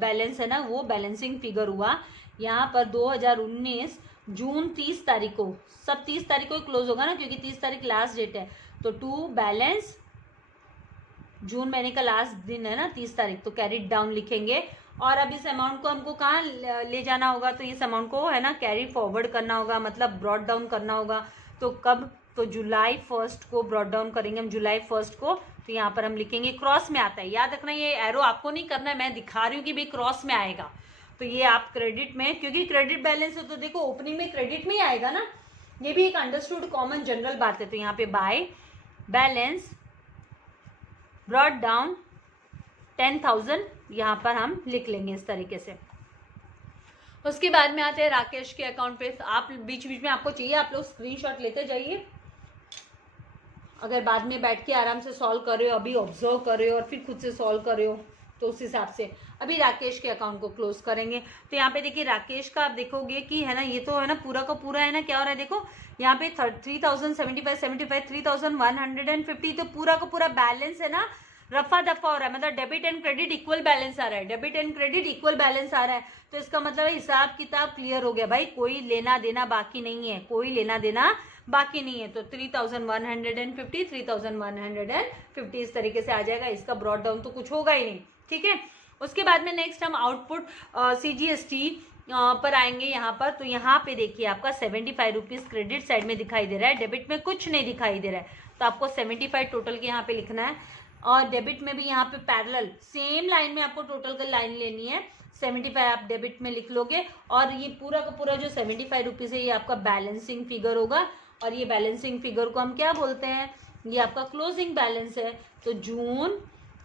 बैलेंस है ना, वो बैलेंसिंग फिगर हुआ। यहाँ पर 2019 जून 30 तारीख को, सब 30 तारीख को ही क्लोज होगा ना, क्योंकि 30 तारीख लास्ट डेट है। तो टू बैलेंस जून महीने का लास्ट दिन है ना 30 तारीख, तो कैरी डाउन लिखेंगे। और अब इस अमाउंट को हमको कहाँ ले जाना होगा, तो इस अमाउंट को है ना कैरी फॉरवर्ड करना होगा, मतलब ब्रॉड डाउन करना होगा। तो कब, तो जुलाई 1 को ब्रॉड डाउन करेंगे हम, जुलाई 1 को। तो यहाँ पर हम लिखेंगे, क्रॉस में आता है, याद रखना ये एरो आपको नहीं करना है, मैं दिखा रही हूँ कि भाई क्रॉस में आएगा। तो ये आप क्रेडिट में, क्योंकि क्रेडिट बैलेंस है तो देखो ओपनिंग में क्रेडिट में ही आएगा ना, ये भी एक अंडरस्टूड कॉमन जनरल बात है। तो यहाँ पे बाय बैलेंस ब्रॉड डाउन 10,000 यहाँ पर हम लिख लेंगे इस तरीके से। उसके बाद में आते हैं राकेश के अकाउंट पे। आप बीच बीच में आपको चाहिए आप लोग स्क्रीनशॉट लेते जाइए, अगर बाद में बैठ के आराम से सॉल्व कर रहे हो, अभी ऑब्जर्व कर रहे हो और फिर खुद से सॉल्व कर रहे हो, तो उस हिसाब से अभी राकेश के अकाउंट को क्लोज करेंगे। तो यहाँ पे देखिए राकेश का आप देखोगे कि है ना, ये तो है ना पूरा का पूरा है ना, क्या हो रहा है देखो यहाँ पे 3075, 3150, तो पूरा का पूरा बैलेंस है ना रफा दफा हो रहा है, मतलब debit and credit equal balance आ रहा है, debit and credit equal balance आ रहा है। तो इसका मतलब हिसाब किताब क्लियर हो गया भाई, कोई लेना देना बाकी नहीं है, कोई लेना देना बाकी नहीं है। तो 3150, 3150 इस तरीके से आ जाएगा, इसका ब्रॉड डाउन तो कुछ होगा ही नहीं, ठीक है। उसके बाद में नेक्स्ट हम आउटपुट CGST पर आएंगे यहाँ पर। तो यहाँ पे देखिए आपका 75 रुपीज़ क्रेडिट साइड में दिखाई दे रहा है, डेबिट में कुछ नहीं दिखाई दे रहा है। तो आपको 75 टोटल के यहाँ पे लिखना है, और डेबिट में भी यहाँ पे पैरेलल सेम लाइन में आपको टोटल का लाइन लेनी है। 75 आप डेबिट में लिख लोगे, और ये पूरा का पूरा जो 75 रुपीज़ है ये आपका बैलेंसिंग फिगर होगा। और ये बैलेंसिंग फिगर को हम क्या बोलते हैं, ये आपका क्लोजिंग बैलेंस है। तो जून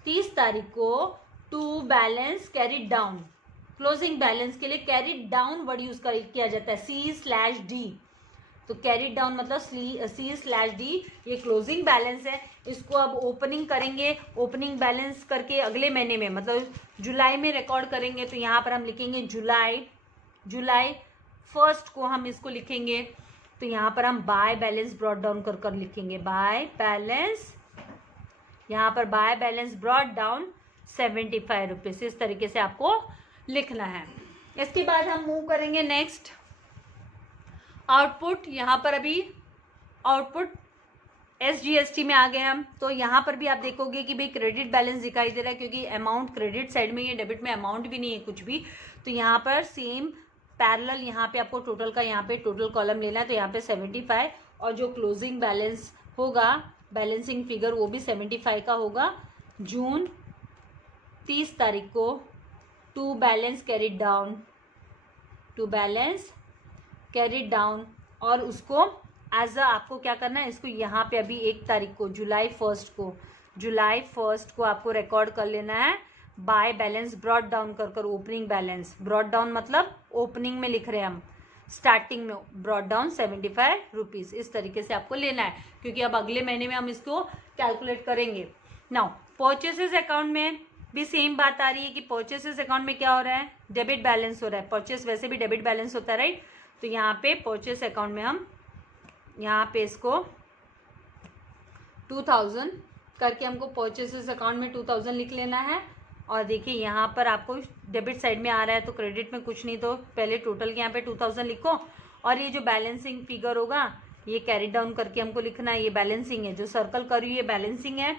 30 तारीख को to balance carried down, closing balance के लिए कैरिड डाउन वर्ड यूज किया जाता है, C/D। तो कैरिड डाउन मतलब C/D, ये क्लोजिंग बैलेंस है। इसको अब ओपनिंग करेंगे, ओपनिंग बैलेंस करके अगले महीने में मतलब जुलाई में रिकॉर्ड करेंगे। तो यहाँ पर हम लिखेंगे जुलाई 1 को हम इसको लिखेंगे। तो यहाँ पर हम बाय बैलेंस ब्रॉट डाउन कर लिखेंगे, बाय बैलेंस, यहाँ पर by balance brought down 75 rupees. इस तरीके से आपको लिखना है। इसके बाद हम मूव करेंगे नेक्स्ट आउटपुट। यहाँ पर अभी आउटपुट SGST में आ गए हम। तो यहाँ पर भी आप देखोगे कि भाई क्रेडिट बैलेंस दिखाई दे रहा है, क्योंकि अमाउंट क्रेडिट साइड में, ये डेबिट में अमाउंट भी नहीं है कुछ भी। तो यहाँ पर सेम पैरेलल यहाँ पे आपको टोटल का यहाँ पे टोटल कॉलम लेना है। तो यहाँ पे 75 और जो क्लोजिंग बैलेंस होगा, बैलेंसिंग फिगर, वो भी 75 का होगा। जून 30 तारीख को टू बैलेंस कैरिड डाउन, और उसको एज अ आपको क्या करना है, इसको यहाँ पे अभी 1 तारीख को जुलाई 1 को आपको रिकॉर्ड कर लेना है बाय बैलेंस ब्रॉट डाउन कर ओपनिंग बैलेंस। ब्रॉट डाउन मतलब ओपनिंग में लिख रहे हैं हम, स्टार्टिंग में ब्रॉट डाउन 75 रुपीज। इस तरीके से आपको लेना है, क्योंकि अब अगले महीने में हम इसको कैलकुलेट करेंगे। नाउ परचेसेस अकाउंट में भी सेम बात आ रही है कि परचेसेस अकाउंट में क्या हो रहा है, डेबिट बैलेंस हो रहा है। परचेस वैसे भी डेबिट बैलेंस होता है, राइट। तो यहाँ पे परचेस अकाउंट में हम यहाँ पे इसको 2000 करके हमको परचेसेस अकाउंट में 2000 लिख लेना है। और देखिए यहाँ पर आपको डेबिट साइड में आ रहा है, तो क्रेडिट में कुछ नहीं, तो पहले टोटल के यहाँ पे 2000 लिखो। और ये जो बैलेंसिंग फिगर होगा ये कैरी डाउन करके हमको लिखना है। ये बैलेंसिंग है, जो सर्कल कर रही हूँ ये बैलेंसिंग है,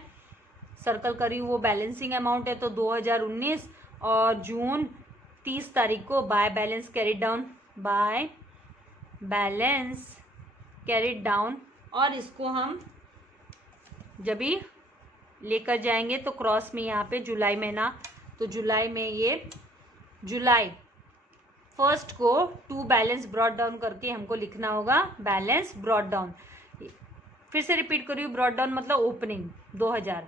सर्कल कर रही हूँ वो बैलेंसिंग अमाउंट है। तो 2019 और जून 30 तारीख को by balance carry down, by balance carried down. और इसको हम जब भी लेकर जाएंगे तो क्रॉस में यहाँ पे जुलाई महीना, तो जुलाई में ये जुलाई 1 को टू बैलेंस ब्रॉट डाउन करके हमको लिखना होगा बैलेंस ब्रॉट डाउन। फिर से रिपीट करिए, ब्रॉट डाउन मतलब ओपनिंग 2000।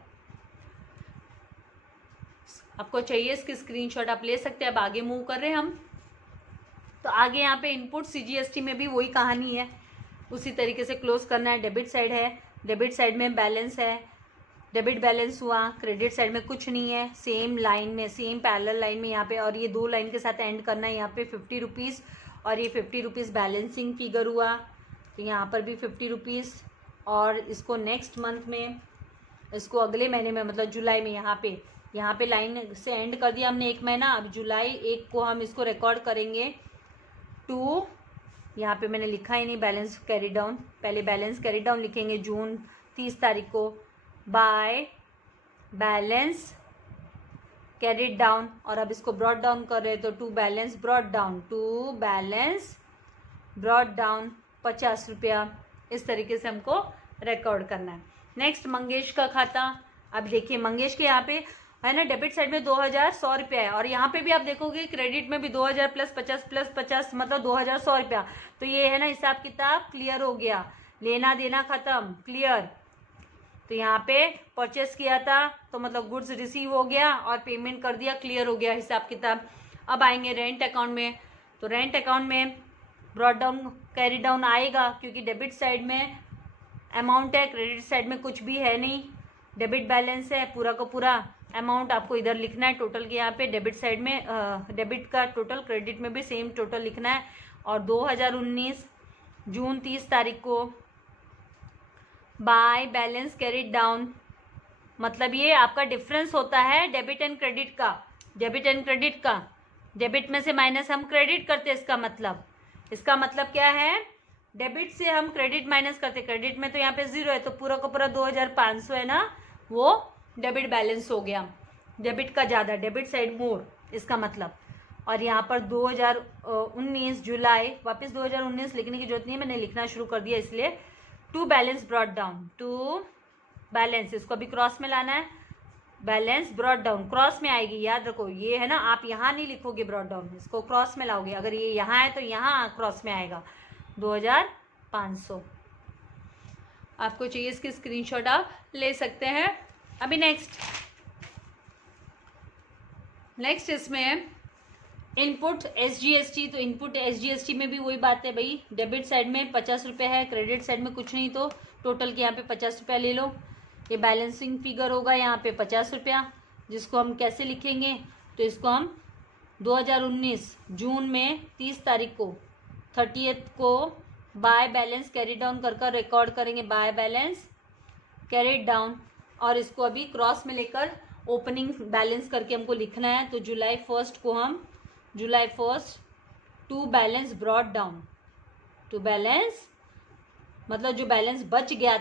आपको चाहिए इसकी स्क्रीनशॉट आप ले सकते हैं। अब आगे मूव कर रहे हैं हम। तो आगे यहाँ पे इनपुट CGST में भी वही कहानी है, उसी तरीके से क्लोज करना है। डेबिट साइड है, डेबिट साइड में बैलेंस है, डेबिट बैलेंस हुआ, क्रेडिट साइड में कुछ नहीं है। सेम लाइन में, सेम पैरेलल लाइन में यहाँ पे, और ये 2 लाइन के साथ एंड करना है। यहाँ पे 50 रुपीज़ और ये 50 रुपीज़ बैलेंसिंग फिगर हुआ। तो यहाँ पर भी 50 रुपीज़, और इसको नेक्स्ट मंथ में, इसको अगले महीने में मतलब जुलाई में यहाँ पे लाइन से एंड कर दिया हमने 1 महीना। अब जुलाई 1 को हम इसको रिकॉर्ड करेंगे टू, यहाँ पे मैंने लिखा ही नहीं बैलेंस कैरी डाउन, पहले बैलेंस कैरी डाउन लिखेंगे जून 30 तारीख को बाय बैलेंस कैरिड डाउन। और अब इसको ब्रॉट डाउन कर रहे हैं तो टू बैलेंस ब्रॉट डाउन 50 रुपया। इस तरीके से हमको रिकॉर्ड करना है। नेक्स्ट मंगेश का खाता। अब देखिए मंगेश के यहाँ पे है ना, डेबिट साइड में 2000 100 रुपया है, और यहाँ पे भी आप देखोगे क्रेडिट में भी 2000 + 50 मतलब 2000 100 रुपया। तो ये है ना हिसाब किताब क्लियर हो गया, लेना देना खत्म, क्लियर। तो यहाँ पे परचेस किया था तो मतलब गुड्स रिसीव हो गया और पेमेंट कर दिया, क्लियर हो गया हिसाब किताब। अब आएंगे रेंट अकाउंट में। तो रेंट अकाउंट में ब्रॉट डाउन कैरी डाउन आएगा, क्योंकि डेबिट साइड में अमाउंट है, क्रेडिट साइड में कुछ भी है नहीं, डेबिट बैलेंस है, पूरा का पूरा अमाउंट आपको इधर लिखना है टोटल के यहाँ पे। डेबिट साइड में डेबिट का टोटल, क्रेडिट में भी सेम टोटल लिखना है। और 2019 जून 30 तारीख को बाय बैलेंस कैरिड डाउन, मतलब ये आपका डिफरेंस होता है डेबिट एंड क्रेडिट का। डेबिट में से माइनस हम क्रेडिट करते हैं, इसका मतलब क्या है, डेबिट से हम क्रेडिट माइनस करते। क्रेडिट में तो यहाँ पे 0 है, तो पूरा का पूरा 2500 है ना, वो डेबिट बैलेंस हो गया। डेबिट का ज़्यादा, डेबिट साइड मोर, इसका मतलब। और यहाँ पर 2019 जुलाई, वापस 2019 लिखने की जरूरत नहीं है, मैंने लिखना शुरू कर दिया इसलिए। To balance brought down, to balance, इसको अभी क्रॉस में लाना है। बैलेंस ब्रॉट डाउन क्रॉस में आएगी, याद रखो ये है ना, आप यहाँ नहीं लिखोगे ब्रॉट डाउन, इसको क्रॉस में लाओगे। अगर ये यहाँ है तो यहाँ क्रॉस में आएगा 2500। आपको चाहिए इसकी स्क्रीनशॉट आप ले सकते हैं। अभी नेक्स्ट इसमें इनपुट SGST, तो इनपुट SGST में भी वही बात है भाई, डेबिट साइड में 50 रुपये है, क्रेडिट साइड में कुछ नहीं, तो टोटल के यहाँ पे 50 रुपया ले लो। ये बैलेंसिंग फिगर होगा यहाँ पे 50 रुपया, जिसको हम कैसे लिखेंगे, तो इसको हम 2019 जून में 30 तारीख को 30th को बाय बैलेंस कैरी डाउन कर रिकॉर्ड करेंगे, बाय बैलेंस कैरिड डाउन, और इसको अभी क्रॉस में लेकर ओपनिंग बैलेंस करके हमको लिखना है। तो जुलाई 1 को हम जुलाई 1 to balance brought down, to balance मतलब जो बैलेंस बच गया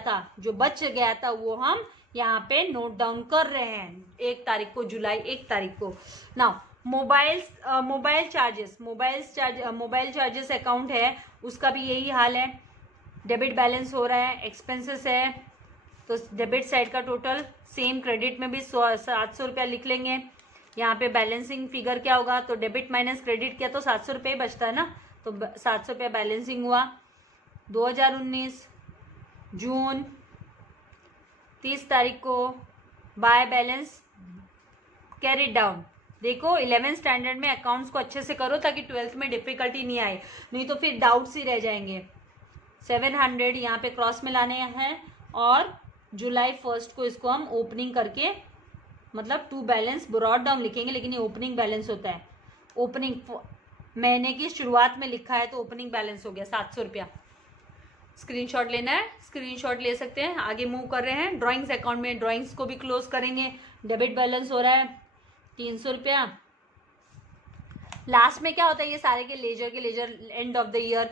था वो हम यहाँ पे नोट डाउन कर रहे हैं 1 तारीख को, जुलाई 1 तारीख को। नाउ मोबाइल चार्जेस अकाउंट है, उसका भी यही हाल है, डेबिट बैलेंस हो रहा है, एक्सपेंसेस है, तो डेबिट साइड का टोटल सेम, क्रेडिट में भी 700 रुपया लिख लेंगे। यहाँ पे बैलेंसिंग फिगर क्या होगा, तो डेबिट माइनस क्रेडिट किया तो 700 रुपये बचता है ना, तो 700 रुपया बैलेंसिंग हुआ। 2019 जून 30 तारीख को बाय बैलेंस कैरिड डाउन। देखो 11th स्टैंडर्ड में अकाउंट्स को अच्छे से करो ताकि 12th में डिफिकल्टी नहीं आए, नहीं तो फिर डाउट्स ही रह जाएंगे। 700 यहाँ पे क्रॉस में लाने हैं, और जुलाई 1 को इसको हम ओपनिंग करके मतलब टू बैलेंस ब्रॉड डाउन लिखेंगे, लेकिन ये ओपनिंग बैलेंस होता है, ओपनिंग महीने की शुरुआत में लिखा है तो ओपनिंग बैलेंस हो गया 700 रुपया। स्क्रीनशॉट लेना है, स्क्रीनशॉट ले सकते हैं। आगे मूव कर रहे हैं ड्राइंग्स अकाउंट में, ड्राइंग्स को भी क्लोज करेंगे। डेबिट बैलेंस हो रहा है 300 रुपया। लास्ट में क्या होता है, ये सारे के ledger end of the year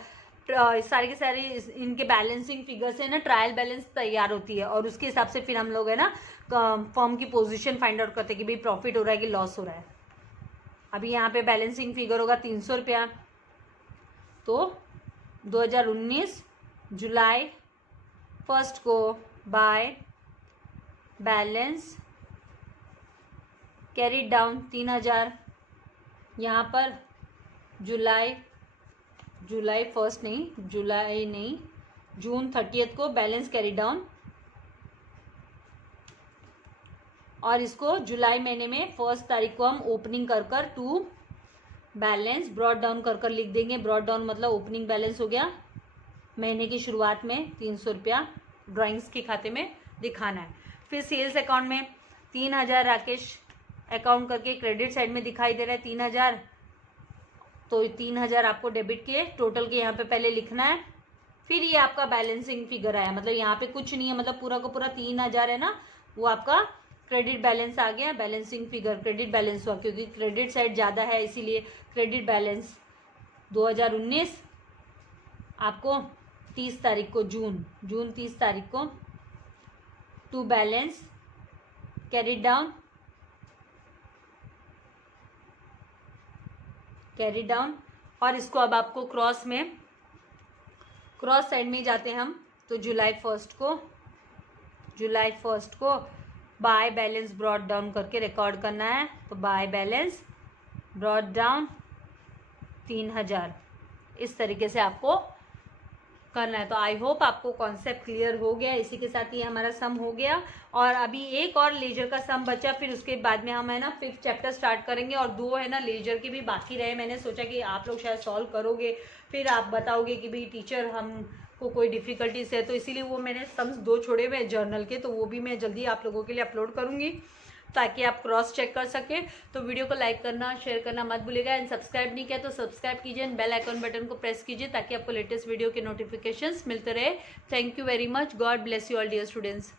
सारे के सारे इनके बैलेंसिंग फिगर से ना ट्रायल बैलेंस तैयार होती है, और उसके हिसाब से फिर हम लोग है ना फर्म की पोजीशन फाइंड आउट करते हैं कि भाई प्रॉफिट हो रहा है कि लॉस हो रहा है। अभी यहाँ पे बैलेंसिंग फिगर होगा 300 रुपया। तो 2019 जुलाई 1 को बाय बैलेंस कैरी डाउन 3000। यहाँ पर जुलाई 1 नहीं, जून 30th को बैलेंस कैरी डाउन, और इसको जुलाई महीने में 1 तारीख को हम ओपनिंग कर टू बैलेंस ब्रॉड डाउन कर लिख देंगे। ब्रॉड डाउन मतलब ओपनिंग बैलेंस हो गया, महीने की शुरुआत में 300 रुपया ड्राइंग्स के खाते में दिखाना है। फिर सेल्स अकाउंट में 3000 राकेश अकाउंट करके क्रेडिट साइड में दिखाई दे रहा है 3000, तो 3000 आपको डेबिट के टोटल के यहाँ पे पहले लिखना है। फिर ये आपका बैलेंसिंग फिगर आया, मतलब यहाँ पे कुछ नहीं है, मतलब पूरा का पूरा 3000 है ना, वो आपका क्रेडिट बैलेंस आ गया। बैलेंसिंग फिगर क्रेडिट बैलेंस हुआ क्योंकि क्रेडिट साइड ज़्यादा है, इसीलिए क्रेडिट बैलेंस 2019 आपको 30 तारीख को जून 30 तारीख को टू बैलेंस कैरी डाउन, और इसको अब आपको क्रॉस साइड में जाते हैं हम, तो जुलाई 1 को बाय बैलेंस ब्रॉड डाउन करके रिकॉर्ड करना है। तो बाय बैलेंस ब्रॉड डाउन 3000, इस तरीके से आपको करना है। तो आई होप आपको कॉन्सेप्ट क्लियर हो गया। इसी के साथ ये हमारा सम हो गया, और अभी एक और लेजर का सम बचा, फिर उसके बाद में हम है ना 5th चैप्टर स्टार्ट करेंगे, और 2 है ना लेजर के भी बाकी रहे। मैंने सोचा कि आप लोग शायद सॉल्व करोगे, फिर आप बताओगे कि भाई टीचर हमको कोई डिफ़िकल्टीज है, तो इसीलिए वो मैंने सम्स 2 छोड़े हुए जर्नल के, तो वो भी मैं जल्दी आप लोगों के लिए अपलोड करूँगी ताकि आप क्रॉस चेक कर सके। तो वीडियो को लाइक करना, शेयर करना मत भूलिएगा, एंड सब्सक्राइब नहीं किया तो सब्सक्राइब कीजिए, एंड बेल आइकन बटन को प्रेस कीजिए ताकि आपको लेटेस्ट वीडियो के नोटिफिकेशंस मिलते रहे। Thank you very much. God bless you all dear students.